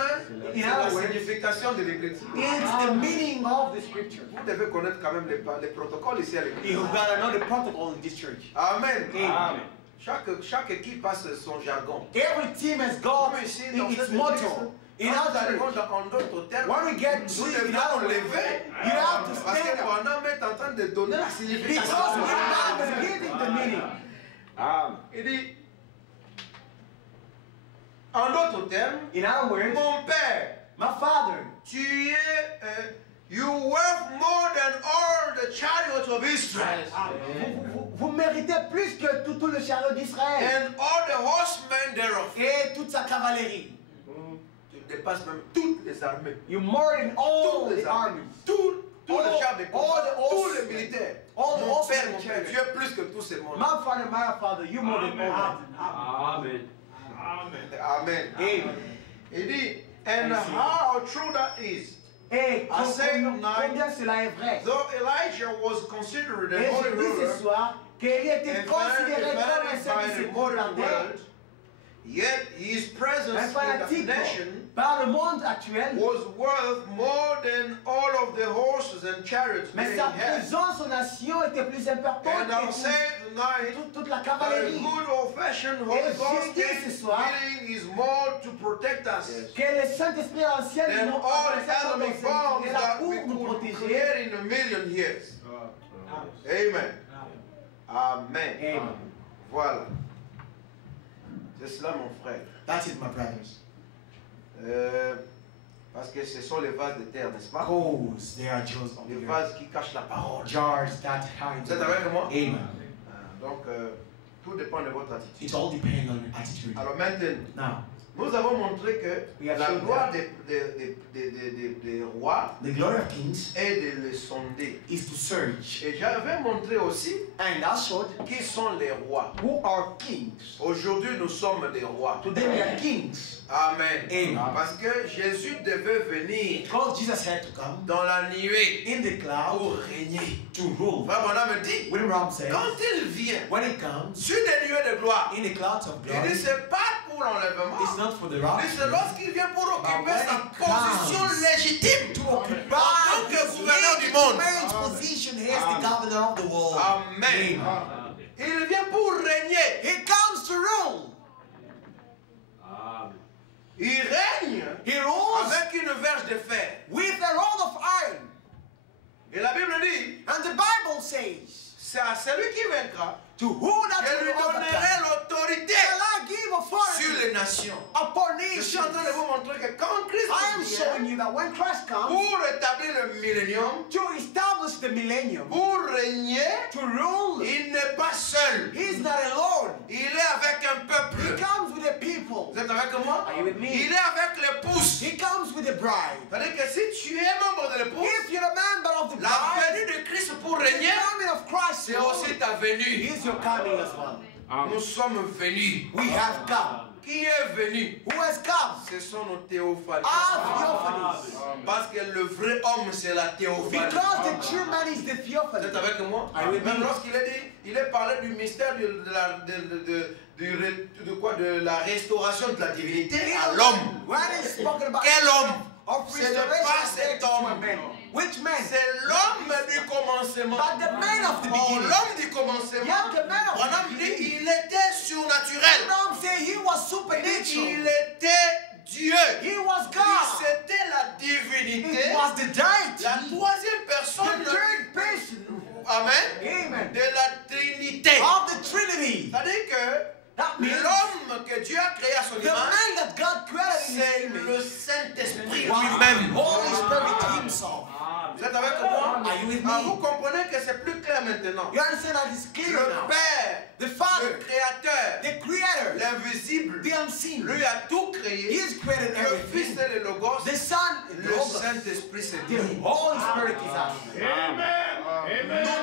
c'est la signification de l'écriture. it's the meaning of the scripture. Vous devez connaître quand même les protocoles ici à l'église. You've got to know the protocol in this church. Amen. Amen. Chaque équipe a son jargon. Every team has got Comme ici, dans its cette motto. église, In quand our nous arrivons church, en d'autres termes, when we get nous to in devons our nous lever. you have to Parce stand que up. Branham est en train de donner la Because signification. God is giving the meaning. Il dit, en d'autres termes, In other words, mon père, my father, tu es, you worth more than all the chariots of Israel vous méritez plus que tout le chariot d'Israël and all the horsemen thereof. et toute sa cavalerie. Tu dépasses même toutes les armées. You more than all Toutes les the armées. armies. Tous les chars de all combat. the Tous horses. les militaires. All the Mon horses père, and mon père, chariots. tu es plus que tous ces mondes. My father, you more than all that. Amen. Amen. Amen. Il dit, and how true that is. Et I say tonight, combien cela est vrai. Though Elijah was considered Et a holy je dis ce ruler, soir qu'Élie était considéré comme un by saint the modern par terre, world, yet his presence un in fanatique the nation par le monde actuel, was worth more than all of the horses and chariots mais that sa he had. présence aux nations était plus importante And I'll que say tonight, toute la that a cavalerie. good old-fashioned Holy Et Ghost je dis ce soir, feeling is more to protect us Que le Saint-Esprit ancien than nous all the heavenly bombs est là that pour we nous could protéger. create in a million years. Amen. Amen. Amen. Voilà. C'est cela, mon frère. That's it, my brothers. Parce que ce sont les vases de terre, n'est-ce pas? Because they are jars of Les the earth. vases qui cachent la parole. Jars that hide. Vous êtes avec moi? Amen. Donc, tout dépend de votre attitude. It all depends on your attitude. Alors maintenant, Now, Nous avons montré que We have la shown gloire that des rois the glory of kings est de les sonder. is to search. Et j'avais montré aussi And I showed qui sont les rois. who are kings. Aujourd'hui, nous sommes des rois. Today we are kings. Amen. Amen. Parce que Jésus devait venir Because Jesus had to come dans la nuée in the cloud pour régner. to rule. Frère Branham me dit, William Ram says, quand il vient when it comes sur des nuées de gloire, in the clouds of il glory, dit c'est pas pour l'enlèvement. it's not for the Il rapture. dit c'est lorsqu'il vient pour occuper when sa it position comes légitime to en occupy tant que his gouverneur du monde. legitimate position as the governor of the world. Amen. Il vient pour régner. He comes to rule. Il règne He rules avec une verge de fer. with a rod of iron. Et la Bible dit, And the Bible says, c'est à celui qui vaincra to who that que lui will overcome donnerai l'autorité shall I give sur authority les nations. upon Je suis nations. en train de vous montrer que quand Christ I am showing vient you that when Christ comes pour rétablir le millénium, to establish the millennium, pour régner, to rule, il n'est pas seul. he is not alone. Il est avec un He peuple. comes with the people. Vous êtes avec moi? Are you with me? Il est avec l'épouse. He comes with the bride. C'est-à-dire que si tu es membre de l'épouse, If you're a member of the la bride, venue de Christ pour the régner, coming of Christ c'est aussi ta venue. is your coming as well. Nous sommes venus. We have come. Qui est venu? Who has come? Ce sont nos théophanies. Our theophanies. Parce que le vrai homme, c'est la théophanie. Because the true man is the Vous theophany. êtes avec moi? Are you with Même me? lorsqu'il est dit, il est parlé du mystère de la restauration de la divinité à l'homme. When it's spoken about Quel homme? of Ce n'est pas restoration cet to a homme. man. Which man? C'est l'homme du commencement. But the man of the Oh, beginning. l'homme du commencement. Yeah, the man of the Branham dit, il était surnaturel. Abraham said he was Il supernatural. était Dieu. He was Il, God. c'était la divinité. It was the deity. La troisième personne. The third person. Amen. Amen. De la Trinité. Of the Trinity. C'est-à-dire que That means l'homme que Dieu a créé à son the image, man that God created in c'est his le image Saint-Esprit was lui-même. the Holy Spirit himself. Vous êtes avec moi? Are you with Ah, vous me? comprenez que c'est plus clair maintenant. You understand that it's clear Le now. Père, The le Father, Créateur, the Creator, l'invisible, the unseen, lui a tout He créé. has created Le Fils everything. et le Logos, The Son, the le Logos, Saint-Esprit, c'est the Dieu. Holy Spirit is us.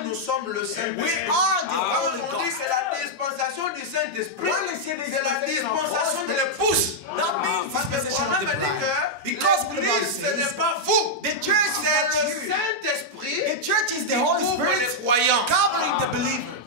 Nous sommes le We Saint-Esprit. are the Quand Holy on dit Ghost. que la dispensation du Saint-Esprit, When we say the c'est la dispensation de l'épouse. that means Parce que dispensation of Branham the me dit bride. que Because the Bible l'Église, ce n'est says pas vous. the church is C'est not le you. Saint-Esprit The church is the qui Holy couvre les Spirit croyants. covering the believers.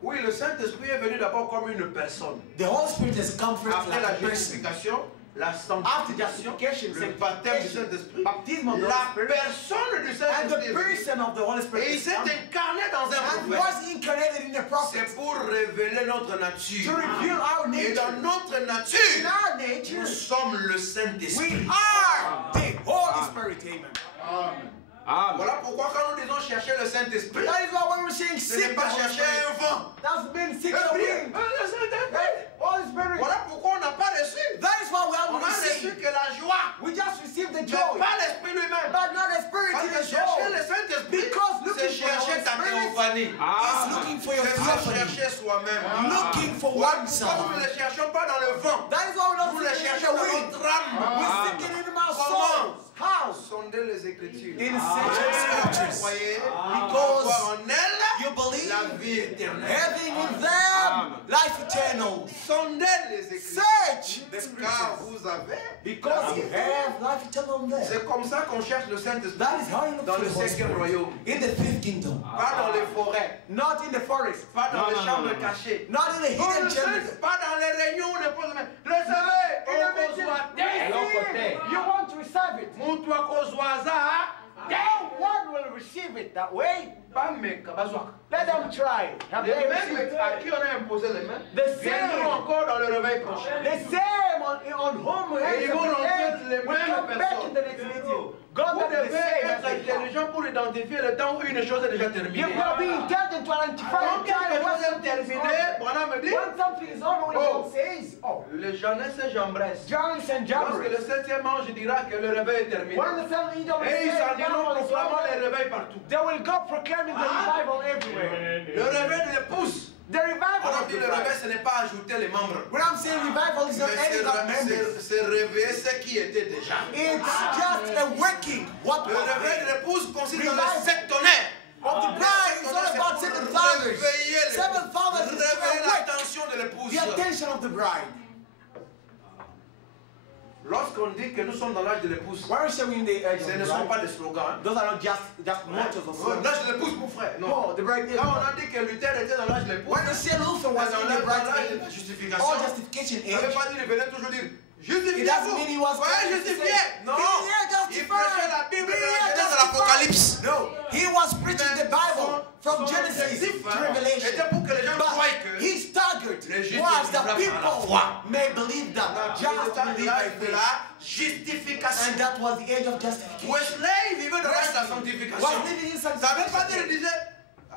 Oui, le Saint-Esprit est venu d'abord comme une personne. The Holy Spirit has come first Après like la a person. justification, la After sanctification, justification, le baptême du Saint-Esprit, baptism of the la Holy Spirit, personne du and Saint-Esprit the est venue. person of the Holy Spirit Et il is s'est come, incarné dans un and prophète. was incarnated in the C'est prophet pour révéler notre to nature. reveal our Et dans nature. notre In nature, our nous nature, sommes le we Saint-Esprit. are the Holy Spirit. Amen. Voilà pourquoi quand nous disons chercher le Saint-Esprit, That is why when we're saying ce n'est seek the pas Holy chercher Spirit, un vent. that's been seek Et the puis, wind. le Saint-Esprit. Right? Holy Spirit. Voilà pourquoi on n'a pas reçu. That is why we On haven't a reçu received. que la joie, We just received the mais joy, pas l'Esprit lui-même. but not the Spirit Parce in que the chercher joy. le Saint-Esprit, Because c'est looking for the chercher Holy ta Spirit théophanie. is looking for your C'est se theophany, chercher soi-même. looking for Pourquoi oneself. nous ne le cherchons pas dans le vent? That is why we're not Nous le seeking in cherchons the dans wind. notre âme. We're seeking it in our Comment? souls. How? Sonder les Écritures. In searching scriptures. Croyez, Because avoir en elle you believe la vie éternelle. having in them life eternal. Sondez les Écritures. Search the Car scriptures. vous avez. Because you have life eternal in there. C'est comme ça qu'on cherche le Saint-Esprit That is how you look dans for le the Holy 5e Spirit. royaume. In the fifth kingdom. Pas dans les forêts, Not in the forest. pas dans les chambres cachées. Not in the hidden chambers. Pas dans les réunions où on pose main. Recevez, In the meeting. You want to receive it. Then one will receive it that way. Let them try. Have Les they received mêmes it? à qui on a imposé les mains The same. viendront encore dans le réveil prochain. The same on whom we Et ils vont rencontrer les will mêmes come back in personnes. the next meeting. God Vous will be the devez same être as they come. intelligent pour identifier le temps où une chose est déjà terminée. You've got to be intelligent to identify Quand the time quelque when chose est something is terminé, over. Branham me dit, When something is over, when Oh. God says, oh, le Jeannès et Jambres. John's and Lorsque le Jambres. 7e ange dira que le réveil est terminé. When the seventh angel will Et ils say, s'en iront "Revival is proclamant over," les réveils partout. they will go proclaiming the revival everywhere. Le réveil de l'épouse, The revival On of dit the le réveil, bride. ce n'est pas ajouter les membres. When I'm saying revival, it's not adding up members. C'est réveiller ce qui était déjà. It's just awakening what Le was réveil de there. l'épouse consiste dans Revival les sept tonnerres. of the bride is all about seven fathers. Seven fathers is to Réveiller awake l'attention de l'épouse. the attention of the bride. Lorsqu'on dit que nous sommes dans l'âge de l'épouse, Why are we showing the age ce of ne the sont bride? pas des slogans. Those are not just mottos of songs. L'âge de l'épouse, mon frère. Non. No, the bride is. Quand on a dit que Luther était dans l'âge de l'épouse, When you say Luther was dans in the l'âge bride de la age, justification, all justification ça ne veut age, pas dire qu'il venait toujours dire it doesn't mean he justifiez-vous. was Ouais, justifié. Non. Il prêchait la Bible de la Genèse à l'Apocalypse. No, he was preaching the Bible from Genesis to Revelation. C'était pour que les gens croient But que he staggered les justes was that vivent par la people foi. may believe that just believe by l'âge de faith. la justification. And that was the age of justification. Wesley vivait dans l'âge de la Was sanctification. living in Ça ne veut pas dire, sanctification. il disait,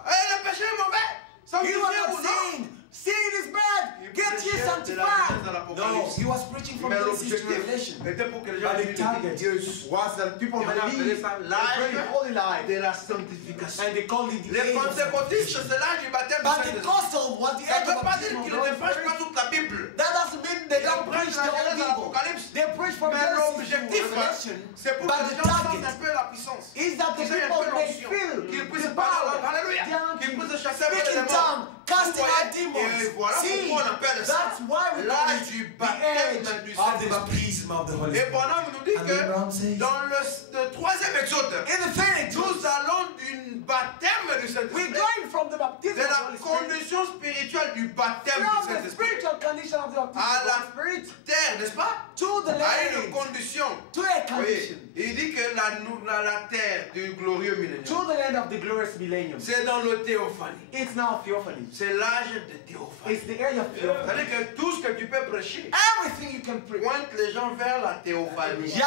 le péché est mauvais. He was Sanctifiez-vous, not non? saying sin is bad, get ye sanctified. No, he was preaching from Mais Genesis to l'objectif Revelation. était pour que les gens But the vivent target was that people Et on may a appelé live ça a l'âge very holy life. de la sanctification. And they called it the Les age of pentecôtistes, sanctification. c'est l'âge du baptême du Saint-Esprit. Pentecostal was the Ça age ne of veut pas dire baptism qu'ils of ne the prêchent Holy pas Spirit. toute la Bible. That doesn't mean they don't Ils preach prêchent the la Genèse à whole Bible. l'Apocalypse. They preach from Mais Genesis to l'objectif, Revelation. c'est pour But que the les gens sentent target un peu la puissance. is that the Qu'ils aient un people peu may l'onction. feel Qu'ils the puissent parler en power. langue. Alléluia. Qu'ils puissent chasser un peu Speak les in démons. tongues, casting Vous out voyez? demons. Et voilà See, pourquoi on appelle ça that's why we call l'âge it du the baptême age du of the Saint-Esprit. baptism of the Holy Et Spirit. Bonhomme nous dit And que Abraham says, dans le troisième exode, in the third nous allons d'une baptême du we're Saint-Esprit, going from the baptism de of the la Holy Spirit, condition spirituelle du baptême du from the Saint-Esprit, spiritual condition of the baptism à of the la Holy Spirit terre, n'est-ce pas? to the À une land, condition. to a condition, Oui. Il dit que la terre du glorieux millénaire, to the land of the glorious millennium. c'est dans le théophanie. It's now theophany. C'est l'âge de théophanie. It's the area of theophany. C'est-à-dire que tout ce que tu peux prêcher Everything you can preach pointe les gens vers la théophanie. just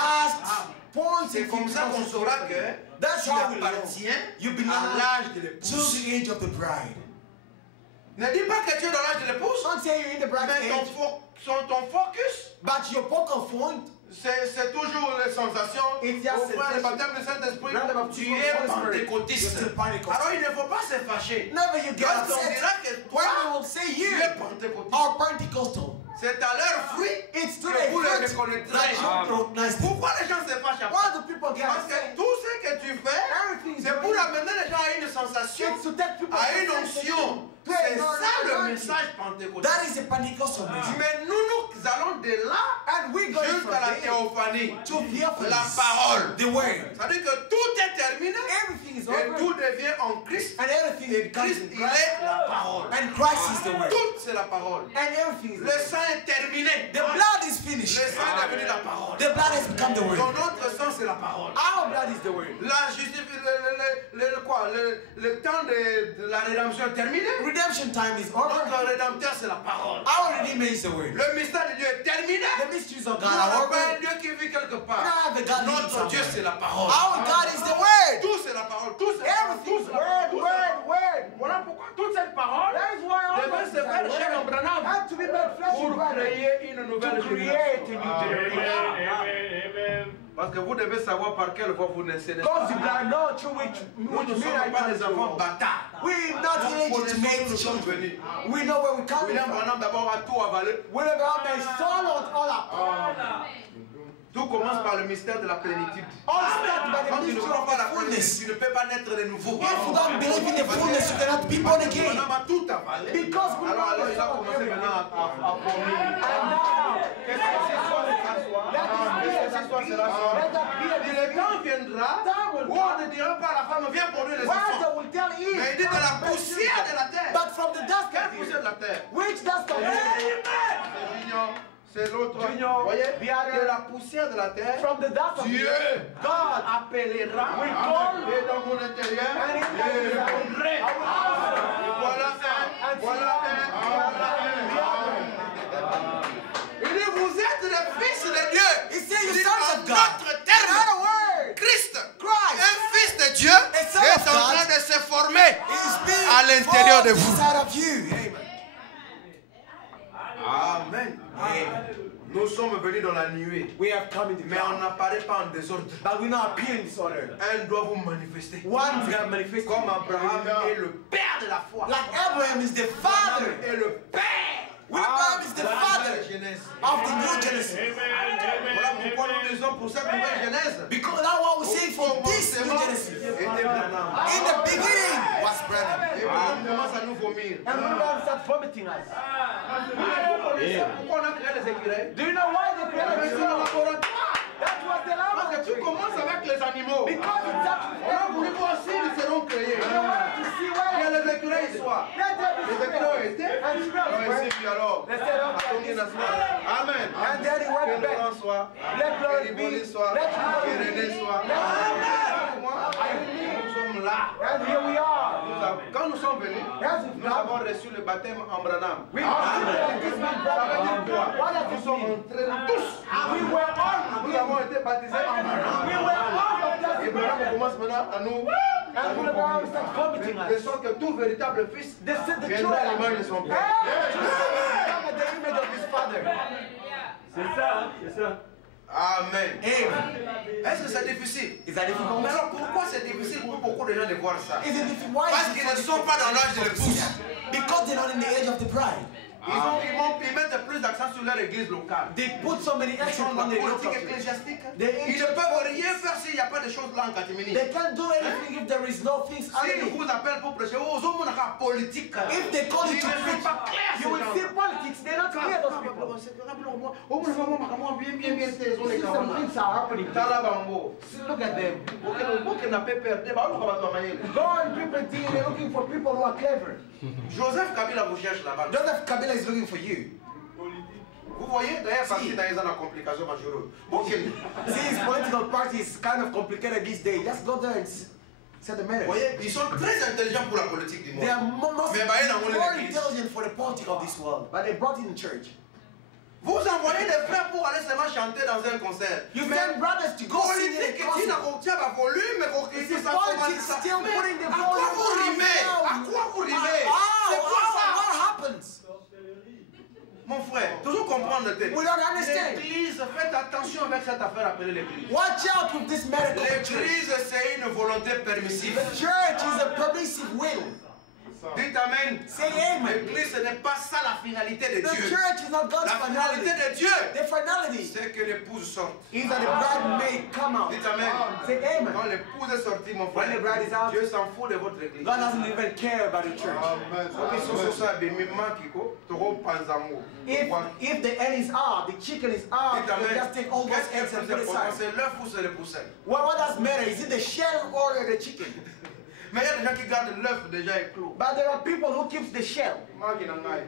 points C'est comme ça qu'on saura que that's tu how we know appartiens you à belong l'âge de to l'épouse. the age of the bride. Ne dis pas que tu es dans l'âge de l'épouse, Don't say you're in the bride mais age, ton focus, but your focal point c'est toujours les sensations. It's just Au frère, le sensation. baptême du Saint-Esprit, Not the baptism tu of es the Holy Spirit. pentecôtiste. You're still Pentecostal. Alors il ne faut pas se fâcher. never you get Parce qu'on upset dira que when toi, we will say tu you es pentecôtiste. are Pentecostal. C'est à leur fruit It's to que the vous les fruit reconnaîtrez. that you recognize them. Pourquoi les gens se fâchent après? Why do people get Parce que upset? tout ce que tu fais, Everything is c'est pour amener les gens à une sensation, It's to take people à to une sensation. onction. To C'est a ça le anointing. message pentecôtiste. That is a Pentecostal message. Mais nous allons de là And we go jusqu'à la from théophanie. there to theophany. La parole. The word. C'est-à-dire que tout est terminé Everything is et over. tout devient en Christ. And everything Et becomes Christ, in il Christ. est la parole. And Christ is the word. Tout, c'est la parole. And everything is the Le word. sang est terminé. The blood is finished. Le sang est devenu la parole. The blood has become the word. Dans notre sang, c'est la parole. Our blood is the word. La le temps de la rédemption est terminé. Redemption time is over. Notre rédempteur, c'est la parole. Our Redeemer is the word. Le mystère de Dieu est terminé. The mysteries of Nous God are n'avons pas over. un Dieu qui vit quelque part. We don't have a God living Notre somewhere. Dieu, c'est la parole. Our God is the word. Tout, c'est la parole. Tout, c'est la parole. Everything Tout, is c'est la parole. Tout, c'est la parole. word. Voilà pourquoi toute cette parole That is why all devait of se faire chair en Branham had to be made flesh pour and blood créer une nouvelle to create a génération. new generation. Parce que vous devez savoir par quelle voie vous naissez. Because you gotta know through Nous which ne sommes pas des enfants bâtards. we're not Nous illegitimate connaissons où nous sommes children. venus. We know where we come William from. Branham d'abord a tout avalé. William Branham has swallowed all up. Tout commence par le mystère de la plénitude. All started by Quand the tu ne mystery crois of pas à la the plénitude, fullness. tu ne peux pas naître de nouveau. If you don't believe in the fullness, you cannot be born again. Branham a tout avalé. Because we Alors know il a commencé maintenant à former. And now, Qu'est-ce que c'est soit c'est soit? Qu'est-ce que c'est soit c'est la let that be a Et le temps viendra où on ne dira pas à la femme, viens produire les Why enfants. they will tell Eve, Mais il dit de la poussière de la terre. but from the dust Quelle of the poussière de earth. la terre? Which dust of the earth? C'est Junior, c'est l'autre. Junior, Voyez, the other. de la poussière de la terre. From the dust of the Dieu earth. God appellera will call et dans mon intérieur and in je the répondrai. Voilà un, voilà un, voilà un. Il dit vous êtes les fils de Dieu. He said Il you dit, sons en of God. d'autres termes, Another word. Christ, Christ. un fils de Dieu, son est of en God train de se former Is being à l'intérieur de formed vous. inside of you. Amen. Amen. Nous sommes venus venus dans la nuée. We have come in the Mais on cloud. n'apparaît pas en désordre. But we not appear in disorder. Un doit vous manifester. One's got manifested. Comme Abraham est le père de la foi. Like Abraham is the father. Abraham est le père. Abraham is the father Genèse. of the new Genesis. Voilà pourquoi nous disons pour cette nouvelle Genèse. Because that's what we're saying for this new Genesis. Était Branham. In the beginning was Branham. Et Branham commence à nous vomir. And Branham starts vomiting us. Pourquoi on a créé les écureuils? Do you know why they created C'est the le law? laboratoire. That was the Parce que tout laboratory. commence avec les animaux. Because it starts with On a voulu voir s'ils seront créés. We wanted to see Que where les écureuils soient. let there be Les écureuils ont spread. été. And spread. Alors ici, puis alors. They said, À ton okay, national. Amen. And then he went Que back. Laurent soit. Let Que glory Rivoli be. soit. Let Que glory René be. soit. Let Amen. Nous sommes là. And here we are. Quand nous sommes venus, Yes, nous avons reçu le baptême en Branham. We are this man Ça veut dire quoi? What does Nous it sommes mean? entrés tous. We were all Nous avons été baptisés en We Branham. were all Et Branham commence maintenant à nous. And Branham starts vomiting De us. sorte que tout véritable fils The true viendra à l'image de son père. come at the image of his father. C'est ça, c'est ça. Amen. Amen. Est-ce que c'est difficile? Is that difficult? Mais alors pourquoi c'est difficile pour beaucoup de gens de voir ça? Is it difficult? Why Parce is it qu'ils ne so sont pas dans l'âge de l'épouse. Because they're not in the age of the bride. Ils mettent plus d'accent sur leur église locale. They put so many Ils action sont on dans the la local politique church. ecclésiastique. They Ils ne peuvent rien faire s'il n'y a pas de choses là en catimini. They can't do anything if there is no things S'ils underneath. vous appellent pour prêcher, aux hommes on a politique. If they call you Ils to ne sont preach, pas clairs, you will ces see gens-là. politics. They're not clear, those people. See some things are happening. Look at them. Go on people think they're looking for people who are clever. Joseph Kabila vous cherche là-bas. Joseph Kabila is looking for you. Vous voyez, d'ailleurs, parce qu'il y a une complication majeure. See, his political party is kind of complicated these days. Just go there and set the Vous matters. voyez, ils sont très intelligents pour la politique du They are monde. more Mais bah, ils n'ont pas l'église. intelligent for the politics of this world, but they brought it in church. Vous envoyez des frères pour aller seulement chanter dans un concert. You Mais send brothers to go sing in politique, a tu n'as concert. pas de volume, mais This is politics still putting the à quoi volume vous rimez? down. À quoi vous rimez? C'est quoi What ça? happens? Mon frère, toujours comprendre le texte. We don't understand. L'église, faites attention avec cette affaire appelée l'église. Watch out with this medical church. L'église, c'est une volonté permissive. The church is a permissive will. Dites Amen. Say amen. L'église, ce n'est pas ça la finalité de The Dieu. church is not God's La finalité finality. de Dieu, The finality c'est que l'épouse sorte. is that the bride may come out. Dites Amen. Say amen. Quand l'épouse est sortie, mon frère, When the bride is out, Dieu s'en fout de votre église. God doesn't even care about the church. Comme ils sont sur ça, bémiment kiko, toro panzamo. If the egg is out, the chicken is out, Dites you Amen. just take all those Qu'est-ce qui est eggs and plus put it important, aside. c'est l'œuf ou c'est le poussin? What does matter? Is it the shell or the chicken? Mais il y a des gens qui gardent l'œuf déjà éclos. But there are people who keep the shell. Moi qui n'en ai.